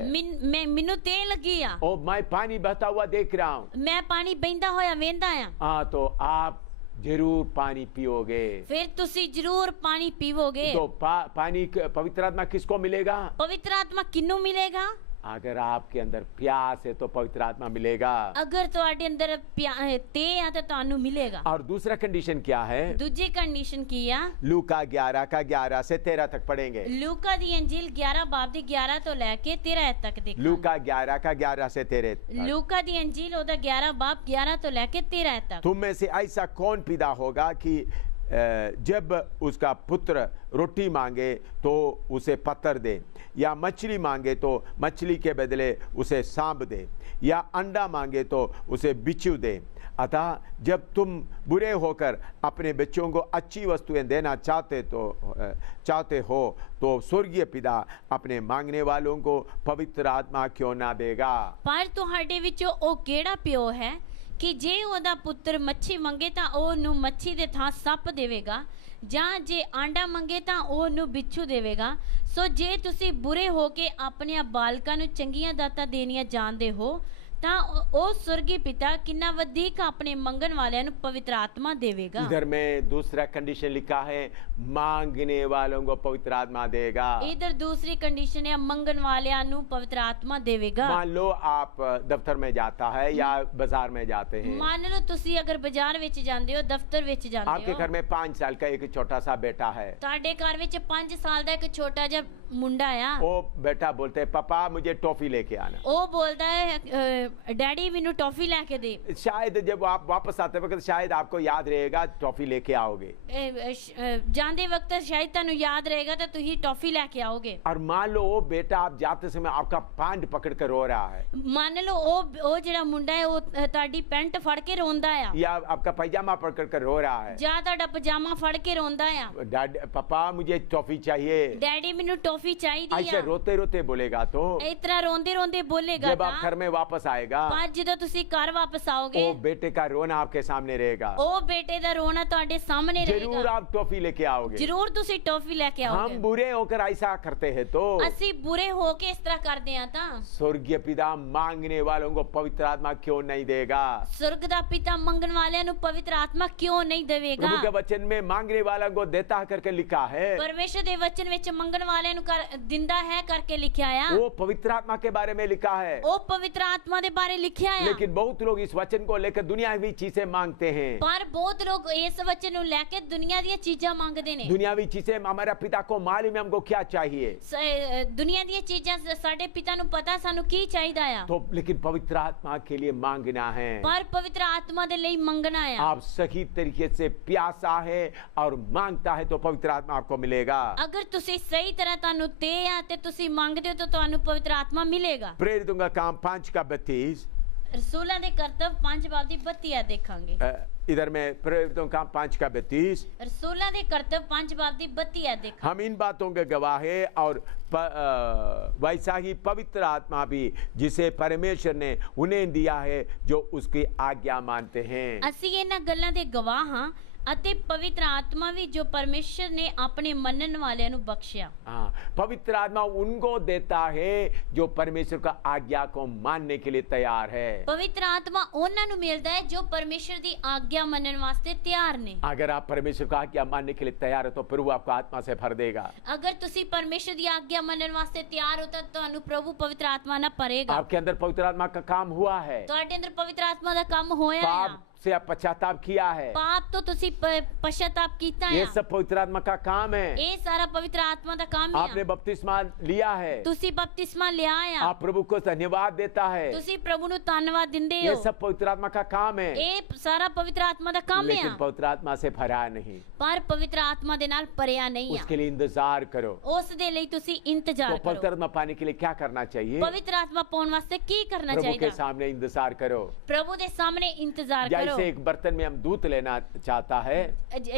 ਮੈਨੂੰ ਤੇ ਲੱਗੀ ਆ, और मैं पानी बहता हुआ देख रहा हूँ। ਮੈਂ ਪਾਣੀ ਬਹਿੰਦਾ ਹੋਇਆ ਵੇਂਦਾ ਆ। हाँ तो आप जरूर पानी पियोगे। ਫਿਰ ਤੁਸੀਂ ਜ਼ਰੂਰ ਪਾਣੀ ਪੀਵੋਗੇ। तो पानी पवित्र आत्मा किसको मिलेगा? ਪਵਿੱਤਰ ਆਤਮਾ ਕਿਹਨੂੰ ਮਿਲੇਗਾ? अगर आपके अंदर प्यास है तो पवित्र आत्मा मिलेगा। ਅਗਰ ਤੁਹਾਡੇ ਅੰਦਰ ਤੇ ਆ ਤਾਂ ਤੁਹਾਨੂੰ ਮਿਲੇਗਾ। और दूसरा कंडीशन क्या है? ਦੂਜੀ ਕੰਡੀਸ਼ਨ ਕੀ ਆ? लूका 11 का 11 से 13 तक पढ़ेंगे। ਲੂਕਾ ਦੀ ਅੰਜੀਲ 11 ਬਾਬ ਦੀ 11 ਤੋਂ ਲੈ ਕੇ 13 ਤੱਕ ਦੇਖਾਂਗੇ। लूका 11 का 11 से 13 तक। ਲੂਕਾ ਦੀ ਅੰਜੀਲ ਉਹਦਾ 11 ਬਾਬ 11 ਤੋਂ ਲੈ ਕੇ 13 तक। तुम में से ऐसा कौन पैदा होगा कि जब उसका पुत्र रोटी मांगे तो उसे पत्थर दे, या मछली मांगे तो मछली के बदले उसे सांप दे, या अंडा मांगे तो उसे बिच्छू दे। अतः जब तुम बुरे होकर अपने बच्चों को अच्छी वस्तुएं देना चाहते हो तो स्वर्गीय पिता अपने मांगने वालों को पवित्र आत्मा क्यों ना देगा। ਪਰ ਤੁਹਾਡੇ ਵਿੱਚੋਂ ਉਹ ਕਿਹੜਾ ਪਿਓ ਹੈ ਕਿ ਜੇ ਉਹਦਾ ਪੁੱਤਰ ਮੱਛੀ ਮੰਗੇ ਤਾਂ ਉਹਨੂੰ ਮੱਛੀ ਦੇ ਥਾਂ ਸੱਪ ਦੇਵੇਗਾ, ਜਾਂ ਜੇ ਆਂਡਾ ਮੰਗੇ ਤਾਂ ਉਹਨੂੰ ਬਿੱਛੂ ਦੇਵੇਗਾ। ਸੋ ਜੇ ਤੁਸੀਂ ਬੁਰੇ ਹੋ ਕੇ ਆਪਣੇ ਬਾਲਕਾਂ ਨੂੰ ਚੰਗੀਆਂ ਦਾਤਾਂ ਦੇਣੀਆਂ ਜਾਣਦੇ ਹੋ ਤਾਂ ਉਹ स्वर्गीय पिता कितना वधिक अपने मंगन वालियां नु पवित्र आत्मा देवेगा। इधर में दूसरा कंडीशन लिखा है मांगने वालों को पवित्र आत्मा देगा। इधर दूसरी कंडीशन है मंगन वालियां नु पवित्र आत्मा देवेगा। मान लो आप दफ्तर में जाता है या बाजार में जाते हैं, मान लो तुसी अगर बाजार विच जांदे हो, दफ्तर विच जांदे हो, आपके घर में 5 साल का एक छोटा सा बेटा है, ਤੁਹਾਡੇ ਘਰ ਵਿੱਚ 5 ਸਾਲ ਦਾ ਇੱਕ ਛੋਟਾ ਜਿਹਾ ਮੁੰਡਾ ਆ। वो बेटा बोलते हैं पापा मुझे टॉफी लेके आना। ਉਹ ਬੋਲਦਾ ਹੈ डैडी ਮੈਨੂੰ टॉफी लेके दे। शायद जब आप वापस आते वक्त शायद आपको याद रहेगा टॉफी लेके आओगे, ਜਾਂਦੇ ਵਕਤ ਸ਼ਾਇਦ ਤੁਹਾਨੂੰ ਯਾਦ ਰਹੇਗਾ ਤਾਂ ਤੁਸੀਂ टॉफी लेके आओगे। और मान लो वो बेटा आप जाते समय आपका पैंट पकड़ कर रो रहा है, ਮੰਨ ਲਓ ਉਹ ਜਿਹੜਾ ਮੁੰਡਾ ਹੈ ਉਹ ਤੁਹਾਡੀ ਪੈਂਟ ਫੜ ਕੇ ਰੋਂਦਾ ਆ, या आपका पैजामा पकड़ कर रो रहा है, ਜਾਂ ਤੁਹਾਡਾ ਪਜਾਮਾ ਫੜ ਕੇ ਰੋਂਦਾ ਆ, पापा मुझे टॉफी चाहिए, डैडी ਮੈਨੂੰ टॉफी चाहिदी ऐसे ਆ। रोते रोते बोलेगा तो ਇਸ ਤਰ੍ਹਾਂ ਰੋਂਦੇ ਰੋਂਦੇ ਬੋਲੇਗਾ जब आप घर में वापस आएगा ਪਰ ਜਦੋਂ ਤੁਸੀਂ ਘਰ ਵਾਪਸ ਆਓਗੇ वो बेटे का रोना आपके सामने रहेगा, ਉਹ ਬੇਟੇ ਦਾ ਰੋਣਾ ਤੁਹਾਡੇ ਸਾਹਮਣੇ जरूर ਰਹੇਗਾ। आप टॉफी लेके आओगे। ਜ਼ਰੂਰ ਤੁਸੀਂ ਟੌਫੀ ਲੈ ਕੇ हम ਆਓਗੇ। बुरे होकर ऐसा करते हैं तो ਅਸੀਂ ਬੁਰੇ ਹੋ ਕੇ ਇਸ ਤਰ੍ਹਾਂ ਕਰਦੇ ਆ ਤਾਂ स्वर्गीय पिता मांगने वालों को पवित्र आत्मा क्यों नहीं देगा। स्वर्ग ਦਾ ਪਿਤਾ ਮੰਗਣ ਵਾਲਿਆਂ ਨੂੰ ਪਵਿੱਤਰ ਆਤਮਾ ਕਿਉਂ ਨਹੀਂ ਦੇਵੇਗਾ। प्रभु के वचन में मांगने वालों को देता करके लिखा है, ਪਰਮੇਸ਼ਰ ਦੇ ਵਚਨ ਵਿੱਚ ਮੰਗਣ ਵਾਲਿਆਂ ਨੂੰ ਦਿੰਦਾ ਹੈ ਕਰਕੇ ਲਿਖਿਆ ਆ। वो पवित्र आत्मा के बारे में लिखा है। ਉਹ ਪਵਿੱਤਰ ਆਤਮਾ ਦੇ ਬਾਰੇ ਲਿਖਿਆ ਆ। लेकिन बहुत लोग इस वचन को लेकर दुनियावी चीजें मांगते हैं। ਪਰ ਬਹੁਤ ਲੋਕ ਇਸ ਵਚਨ ਨੂੰ ਲੈ ਕੇ ਦੁਨੀਆ ਦੀਆਂ ਚੀਜ਼ਾਂ ਮੰਗਦੇ ਨੇ। दुनियावी चीजें हमारा पिता को मालूम है हमको क्या चाहिए, ਦੁਨੀਆ ਦੀਆਂ ਚੀਜ਼ਾਂ ਸਾਡੇ ਪਿਤਾ ਨੂੰ ਪਤਾ ਸਾਨੂੰ ਕੀ ਚਾਹੀਦਾ ਆ। तो लेकिन पवित्र आत्मा के लिए मांगना है। ਪਰ ਪਵਿੱਤਰ ਆਤਮਾ ਦੇ ਲਈ ਮੰਗਣਾ ਆ। आप सही तरीके से प्यासा है और मांगता है तो पवित्र आत्मा आपको मिलेगा। ਅਗਰ ਤੁਸੀਂ ਸਹੀ ਤਰ੍ਹਾਂ ਤੁਹਾਨੂੰ ਤੇ ਆ ਤੇ ਤੁਸੀਂ ਮੰਗਦੇ ਹੋ ਤਾਂ ਤੁਹਾਨੂੰ ਪਵਿੱਤਰ ਆਤਮਾ ਮਿਲੇਗਾ। प्रेरितों का काम 5 का 32, रसूलों ਦੇ ਕਰਤੱਵ 5 ਬਾਬ ਦੀ 32 ਆ ਦੇਖਾਂਗੇ। इधर में प्रेरितों का 5 का 32, रसूलों ਦੇ ਕਰਤੱਵ 5 ਬਾਬ ਦੀ 32 ਆ ਦੇਖਾਂਗੇ। हम इन बातों के गवाह है और वैसा ही पवित्र आत्मा भी जिसे परमेश्वर ने उन्हें दिया है जो उसकी आज्ञा मानते हैं। ਅਸੀਂ ਇਹਨਾਂ ਗੱਲਾਂ ਦੇ ਗਵਾਹ ਹਾਂ ਅਤੇ ਪਵਿੱਤਰ ਆਤਮਾ ਵੀ ਜੋ ਪਰਮੇਸ਼ਰ ਨੇ ਆਪਣੇ ਮੰਨਣ ਵਾਲਿਆਂ ਨੂੰ ਬਖਸ਼ਿਆ। हाँ, पवित्र आत्मा उनको देता है जो परमेश्वर का आज्ञा को मानने के लिए तैयार है। ਪਵਿੱਤਰ ਆਤਮਾ ਉਹਨਾਂ ਨੂੰ ਮਿਲਦਾ ਹੈ ਜੋ ਪਰਮੇਸ਼ਰ ਦੀ ਆਗਿਆ ਮੰਨਣ ਵਾਸਤੇ ਤਿਆਰ ਨੇ। अगर आप परमेश्वर का आज्ञा मानने के लिए तैयार है तो प्रभु आपको आत्मा से भर देगा। ਅਗਰ ਤੁਸੀਂ ਪਰਮੇਸ਼ਰ ਦੀ ਆਗਿਆ ਮੰਨਣ ਵਾਸਤੇ ਤਿਆਰ ਹੋ ਤਾਂ ਤੁਹਾਨੂੰ ਪ੍ਰਭੂ ਪਵਿੱਤਰ ਆਤਮਾ ਨਾਲ ਭਰੇਗਾ। आपके अंदर पवित्र आत्मा का काम हुआ है। ਤੁਹਾਡੇ ਅੰਦਰ ਪਵਿੱਤਰ ਆਤਮਾ ਦਾ ਕੰਮ ਹੋਇਆ ਆ। पाप से आप पश्चाताप किया है। ਪਾਪ ਤੋਂ ਤੁਸੀਂ ਪਛਤਾਪ ਕੀਤਾ ये ਹੈ। सब पवित्र आत्मा का काम है। ਇਹ ਸਾਰਾ ਪਵਿੱਤਰ ਆਤਮਾ ਦਾ ਕੰਮ आपने ਹੈ। बपतिस्मा लिया है। ਤੁਸੀਂ ਬਪਤਿਸਮਾ ਲਿਆ ਆ। आप प्रभु को धन्यवाद देता है। ਤੁਸੀਂ ਪ੍ਰਭੂ ਨੂੰ ਧੰਨਵਾਦ ਦਿੰਦੇ ये ਹੋ। सब पवित्र आत्मा का काम है। ਇਹ ਸਾਰਾ ਪਵਿੱਤਰ ਆਤਮਾ ਦਾ ਕੰਮ लेकिन ਆ। पवित्र आत्मा से भरा नहीं। ਪਰ ਪਵਿੱਤਰ ਆਤਮਾ ਦੇ ਨਾਲ ਭਰਿਆ ਨਹੀਂ ਆ। उसके लिए इंतजार करो। ਉਸ ਦੇ ਲਈ ਤੁਸੀਂ तो ਇੰਤਜ਼ਾਰ पवित्र ਕਰੋ। आत्मा पाने के लिए क्या करना चाहिए? ਪਵਿੱਤਰ ਆਤਮਾ ਪਾਉਣ ਵਾਸਤੇ ਕੀ ਕਰਨਾ प्रभु के ਚਾਹੀਦਾ? सामने इंतजार करो। ਪ੍ਰਭੂ ਦੇ ਸਾਹਮਣੇ ਇੰਤਜ਼ਾਰ ਕਰੋ। जैसे एक बर्तन में हम दूध लेना चाहता है,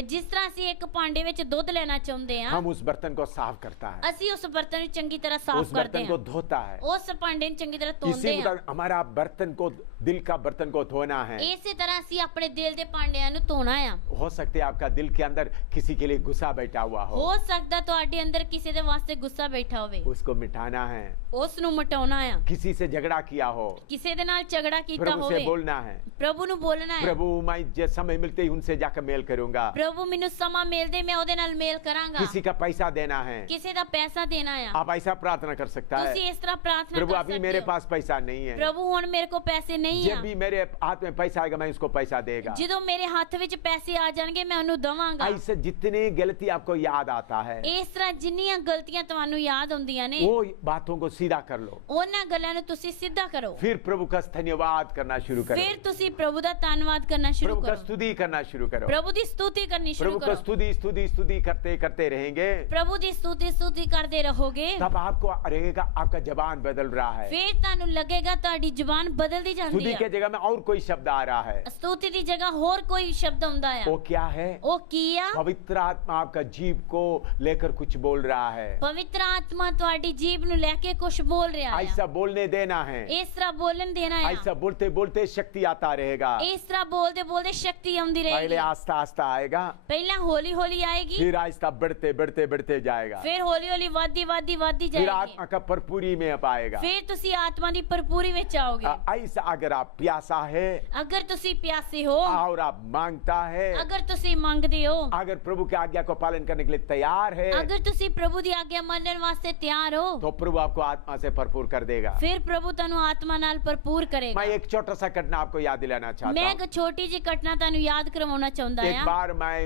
ਜਿਸ ਤਰ੍ਹਾਂ ਅਸੀਂ ਇੱਕ ਭਾਂਡੇ ਵਿੱਚ ਦੁੱਧ ਲੈਣਾ ਚਾਹੁੰਦੇ ਹਾਂ, हम उस बर्तन को साफ करता है, ਅਸੀਂ ਉਸ ਬਰਤਨ ਨੂੰ ਚੰਗੀ ਤਰ੍ਹਾਂ उस ਸਾਫ਼ ਕਰਦੇ बर्तन को ਹਾਂ। धोता है। ਉਸ ਭਾਂਡੇ ਨੂੰ ਚੰਗੀ ਤਰ੍ਹਾਂ इसी ਧੋਂਦੇ ਹਾਂ। मुताबिक हमारा बर्तन को, दिल का बर्तन को धोना है। ਇਸੇ ਤਰ੍ਹਾਂ ਅਸੀਂ ਆਪਣੇ ਦਿਲ ਦੇ ਭਾਂਡਿਆਂ ਨੂੰ ਧੋਣਾ ਆ। हो सकते है आपका दिल के अंदर किसी के लिए गुस्सा बैठा हुआ हो, ਹੋ ਸਕਦਾ ਤੁਹਾਡੇ ਅੰਦਰ ਕਿਸੇ ਦੇ ਵਾਸਤੇ ਗੁੱਸਾ ਬੈਠਾ ਹੋਵੇ, उसको मिटाना है। ਉਸ ਨੂੰ ਮਿਟਾਉਣਾ ਆ। किसी से झगड़ा किया हो, ਕਿਸੇ ਦੇ ਨਾਲ ਝਗੜਾ ਕੀਤਾ प्रभु से ਹੋਵੇ, बोलना है, ਪ੍ਰਭੂ ਨੂੰ ਬੋਲਣਾ ਹੈ। प्रभु मैं जिस समय मिलते ही उनसे जाकर मेल करूंगा। ਪ੍ਰਭੂ ਮੈਨੂੰ ਸਮਾਂ ਮਿਲਦੇ ਮੈਂ ਉਹਦੇ ਨਾਲ ਮੇਲ ਕਰਾਂਗਾ। किसी का पैसा देना है, ਕਿਸੇ ਦਾ ਪੈਸਾ ਦੇਣਾ ਆ। आप ऐसा प्रार्थना कर सकता ਤੁਸੀਂ है, ਇਸ ਤਰ੍ਹਾਂ ਪ੍ਰਾਰਥਨਾ प्रभु ਕਰ अभी ਸਕਦੇ मेरे ਹੋ। पास पैसा नहीं है, ਪ੍ਰਭੂ ਹੁਣ ਮੇਰੇ ਕੋਲ ਪੈਸੇ ਨਹੀਂ ਆ। जब भी मेरे हाथ में पैसा आएगा मैं उसको पैसा देगा। ਜਦੋਂ ਮੇਰੇ ਹੱਥ ਵਿੱਚ ਪੈਸੇ ਆ ਜਾਣਗੇ ਮੈਂ ਉਹਨੂੰ ਦਵਾਂਗਾ। ऐसे जितने गलती आपको याद आता है, ਇਸ ਤਰ੍ਹਾਂ ਜਿੰਨੀਆਂ ਗਲਤੀਆਂ ਤੁਹਾਨੂੰ ਯਾਦ ਹੁੰਦੀਆਂ ਨੇ, वो बातों को सीधा कर लो। ਉਹਨਾਂ ਗੱਲਾਂ ਨੂੰ ਤੁਸੀਂ ਸਿੱਧਾ ਕਰੋ। फिर प्रभु का धन्यवाद करना शुरू करो, ਫਿਰ ਤੁਸੀਂ ਪ੍ਰਭੂ ਦਾ ਧੰਨਵਾਦ ਕਰਨਾ ਸ਼ੁਰੂ प्रभु का ਕਰੋ। स्तुति करना शुरू करो। ਪ੍ਰਭੂ ਦੀ ਸਤੁਤੀ ਕਰਨੀ ਸ਼ੁਰੂ प्रभु को ਕਰੋ। स्तुति स्तुति स्तुति करते करते रहेंगे, ਪ੍ਰਭੂ ਦੀ ਸਤੁਤੀ ਕਰਦੇ ਰਹੋਗੇ, तब आपको रहेगा आपका जबान बदल रहा है। ਫਿਰ ਤੁਹਾਨੂੰ ਲੱਗੇਗਾ ਤੁਹਾਡੀ ਜ਼ੁਬਾਨ ਬਦਲਦੀ ਜਾਂਦੀ स्तुति के ਹੈ। जगह में और कोई शब्द आ रहा है। ਸਤੁਤੀ ਦੀ ਜਗ੍ਹਾ ਹੋਰ ਕੋਈ ਸ਼ਬਦ ਆਉਂਦਾ ਆ। वो क्या है? ਉਹ ਕੀ ਆ? पवित्र आत्मा आपका जीव को लेकर कुछ बोल रहा है। ਪਵਿੱਤਰ ਆਤਮਾ ਤੁਹਾਡੀ ਜੀਭ ਨੂੰ ਲੈ ਕੇ ਕੁਝ ਬੋਲ ਰਿਹਾ ਹੈ। ऐसा बोलने देना है, ਇਸ ਤਰ੍ਹਾਂ ਬੋਲਣ ਦੇਣਾ ਹੈ। ऐसा बोलते बोलते शक्ति आता रहेगा। ਇਸ ਤਰ੍ਹਾਂ ਬੋਲਦੇ ਬੋਲਦੇ ਸ਼ਕਤੀ ਆਉਂਦੀ पहले ਰਹੇਗੀ। आस्ता आस्ता आएगा, ਪਹਿਲਾਂ ਹੌਲੀ ਹੌਲੀ ਆਏਗੀ, फिर आहिस्ता बढ़ते बढ़ते बढ़ते जाएगा, ਫਿਰ ਹੌਲੀ ਹੌਲੀ ਵੱਧਦੀ ਵੱਧਦੀ ਵੱਧਦੀ फिर ਜਾਏਗੀ, आत्मा का भरपूरी में पाएगा। ਫਿਰ ਤੁਸੀਂ ਆਤਮਾ ਦੀ ਭਰਪੂਰੀ ਵਿੱਚ ਆਓਗੇ। ऐसा अगर आप प्यासा है ਅਗਰ ਤੁਸੀਂ ਪਿਆਸੇ ਹੋ, और आप मांगता है, ਅਗਰ ਤੁਸੀਂ ਮੰਗਦੇ ਹੋ, अगर प्रभु की आज्ञा को पालन करने के लिए तैयार है, ਅਗਰ ਤੁਸੀਂ ਪ੍ਰਭੂ ਦੀ ਆਗਿਆ ਮੰਨਣ ਵਾਸਤੇ ਤਿਆਰ ਹੋ, तो प्रभु आपको आत्मा से भरपूर कर देगा। ਫਿਰ ਪ੍ਰਭੂ ਤੁਹਾਨੂੰ ਆਤਮਾ ਨਾਲ ਭਰਪੂਰ ਕਰੇਗਾ। मैं एक छोटा सा घटना आपको याद दिलाना चाहता ਮੈਂ हूँ। ਇੱਕ ਛੋਟੀ ਜਿਹੀ ਘਟਨਾ ਤੁਹਾਨੂੰ ਯਾਦ ਕਰਵਾਉਣਾ ਚਾਹੁੰਦਾ एक ਹਾਂ। बार मैं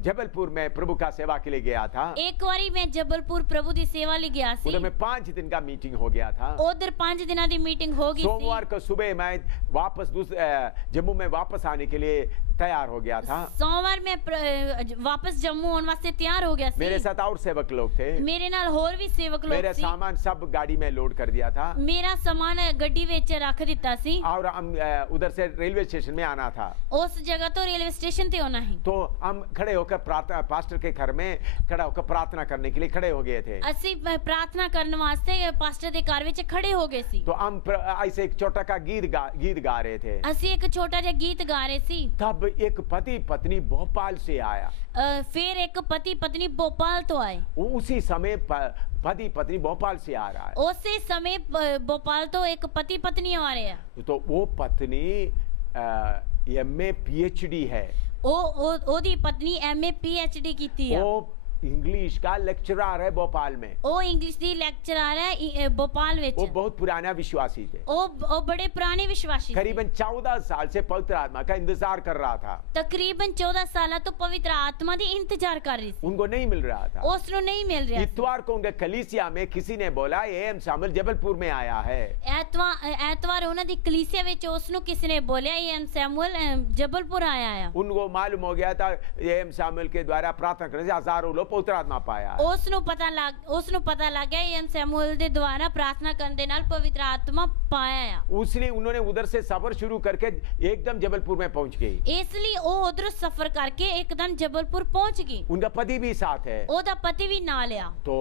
जबलपुर में प्रभु का सेवा के लिए गया था। ਇੱਕ ਵਾਰੀ ਮੈਂ ਜਬਲਪੁਰ ਪ੍ਰਭੂ ਦੀ ਸੇਵਾ ਲਈ ਗਿਆ ਸੀ। उधर में 5 दिन का मीटिंग हो गया था। ਉਧਰ 5 ਦਿਨਾਂ ਦੀ ਮੀਟਿੰਗ ਹੋ ਗਈ ਸੀ। सोमवार को सुबह मैं वापस जम्मू में वापस आने के लिए तैयार हो गया था। ਸੋਮਵਾਰ ਮੈਂ ਵਾਪਸ ਜੰਮੂ ਆਉਣ ਵਾਸਤੇ ਤਿਆਰ ਹੋ ਗਿਆ मेरे ਸੀ। साथ और सेवक लोग थे। ਮੇਰੇ ਨਾਲ ਹੋਰ ਵੀ ਸੇਵਕ मेरे ਲੋਕ ਸੀ। सामान सब गाड़ी में लोड कर दिया था ਮੇਰਾ ਸਾਮਾਨ ਗੱਡੀ ਵਿੱਚ ਰੱਖ ਦਿੱਤਾ ਸੀ। और हम उधर से रेलवे स्टेशन में आना था। ਉਸ ਜਗ੍ਹਾ ਤੋਂ ਰੇਲਵੇ ਸਟੇਸ਼ਨ ਤੇ ਆਉਣਾ ਸੀ। तो हम खड़े होकर प्रार्थना, पास्टर के घर में खड़ा होकर प्रार्थना करने के लिए खड़े हो गए थे। ਅਸੀਂ ਪ੍ਰਾਰਥਨਾ ਕਰਨ ਵਾਸਤੇ ਪਾਸਟਰ ਦੇ ਘਰ ਵਿੱਚ ਖੜੇ ਹੋ ਗਏ ਸੀ। तो हम ऐसे एक छोटा का गीत गा रहे थे। ਅਸੀਂ ਇੱਕ ਛੋਟਾ ਜਿਹਾ ਗੀਤ ਗਾ ਰਹੇ ਸੀ। तब एक पति पत्नी भोपाल से आया। ਫਿਰ ਇੱਕ ਪਤੀ ਪਤਨੀ ਭੋਪਾਲ ਤੋਂ ਆਏ। उसी समय पति पत्नी भोपाल से आ रहा है। ਉਸੇ ਸਮੇਂ ਭੋਪਾਲ ਤੋਂ ਇੱਕ ਪਤੀ ਪਤਨੀ ਆ ਰਹੇ ਆ। तो वो पत्नी MA PhD है। ਉਹਦੀ ਪਤਨੀ MA PhD ਕੀਤੀ ਆ। वो इंग्लिश का लेक्चरर है भोपाल में। ਉਹ ਇੰਗਲਿਸ਼ ਦੀ ਲੈਕਚਰਰ ਹੈ ਭੋਪਾਲ ਵਿੱਚ। वो बहुत पुराना विश्वासी थे। ਉਹ ਬੜੇ ਪੁਰਾਣੇ ਵਿਸ਼ਵਾਸੀ ਸੀ। करीबन 14 साल से पवित्र आत्मा का इंतजार कर रहा था। ਤਕਰੀਬਨ 14 ਸਾਲਾਂ ਤੋਂ ਪਵਿੱਤਰ ਆਤਮਾ ਦੀ ਇੰਤਜ਼ਾਰ ਕਰ ਰਹੀ ਸੀ। उनको नहीं मिल रहा था। ਉਸ ਨੂੰ ਨਹੀਂ ਮਿਲ ਰਿਹਾ ਸੀ। इतवार को उनके कलीसिया में किसी ने बोला AM शामिल जबलपुर में आया है। ਐਤਵਾਰ ਉਹਨਾਂ ਦੀ ਕਲੀਸਿया ਵਿੱਚ ਉਸ ਨੂੰ ਕਿਸੇ ਨੇ ਬੋਲਿਆ ਇਹ ਸੈਮੂਅਲ ਜਬਲਪੁਰ ਆਇਆ ਆ। उनको मालूम हो गया था AM शामिल के द्वारा प्रार्थना करने से हजारों लोग पवित्र आत्मा पाया। ਉਸ ਨੂੰ ਪਤਾ ਲੱਗ ਗਿਆ ਇਹ ਸੈਮੂਅਲ ਦੇ ਦੁਆਰਾ ਪ੍ਰਾਰਥਨਾ ਕਰਨ ਦੇ ਨਾਲ ਪਵਿੱਤਰ ਆਤਮਾ ਪਾਇਆ ਆ। उसलिए उन्होंने उधर से सफर शुरू करके एकदम जबलपुर में पहुंच गई। ਇਸ ਲਈ ਉਹ ਉਧਰ ਸਫ਼ਰ ਕਰਕੇ ਇੱਕਦਮ ਜਬਲਪੁਰ ਪਹੁੰਚ ਗਈ। उनका पति भी साथ है। ਉਹਦਾ ਪਤੀ ਵੀ ਨਾਲ ਆ। तो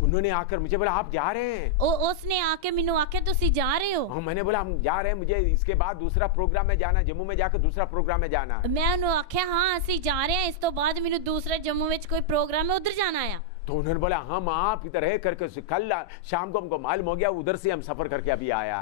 उन्होंने आकर मुझे बोला आप जा रहे हैं? ਉਸਨੇ ਆ ਕੇ ਮੈਨੂੰ ਆਖਿਆ ਤੁਸੀਂ ਜਾ ਰਹੇ ਹੋ? हाँ, मैंने बोला हम जा रहे हैं, मुझे इसके बाद दूसरा प्रोग्राम में जाना, जम्मू में जाकर दूसरा प्रोग्राम में जाना। ਮੈਂ ਉਹਨੂੰ ਆਖਿਆ ਹਾਂ ਅਸੀਂ ਜਾ ਰਹੇ ਹਾਂ, ਇਸ ਤੋਂ ਬਾਅਦ ਮੈਨੂੰ ਦੂਸਰੇ ਜੰਮੂ ਵਿੱਚ ਕੋਈ ਪ੍ਰੋਗਰਾਮ ਹੈ, ਉਧਰ ਜਾਣਾ ਆ। तो उन्होंने बोला हम आप इधर रह करके कल शाम को हमको मालूम हो गया, उधर से हम सफर करके अभी आया।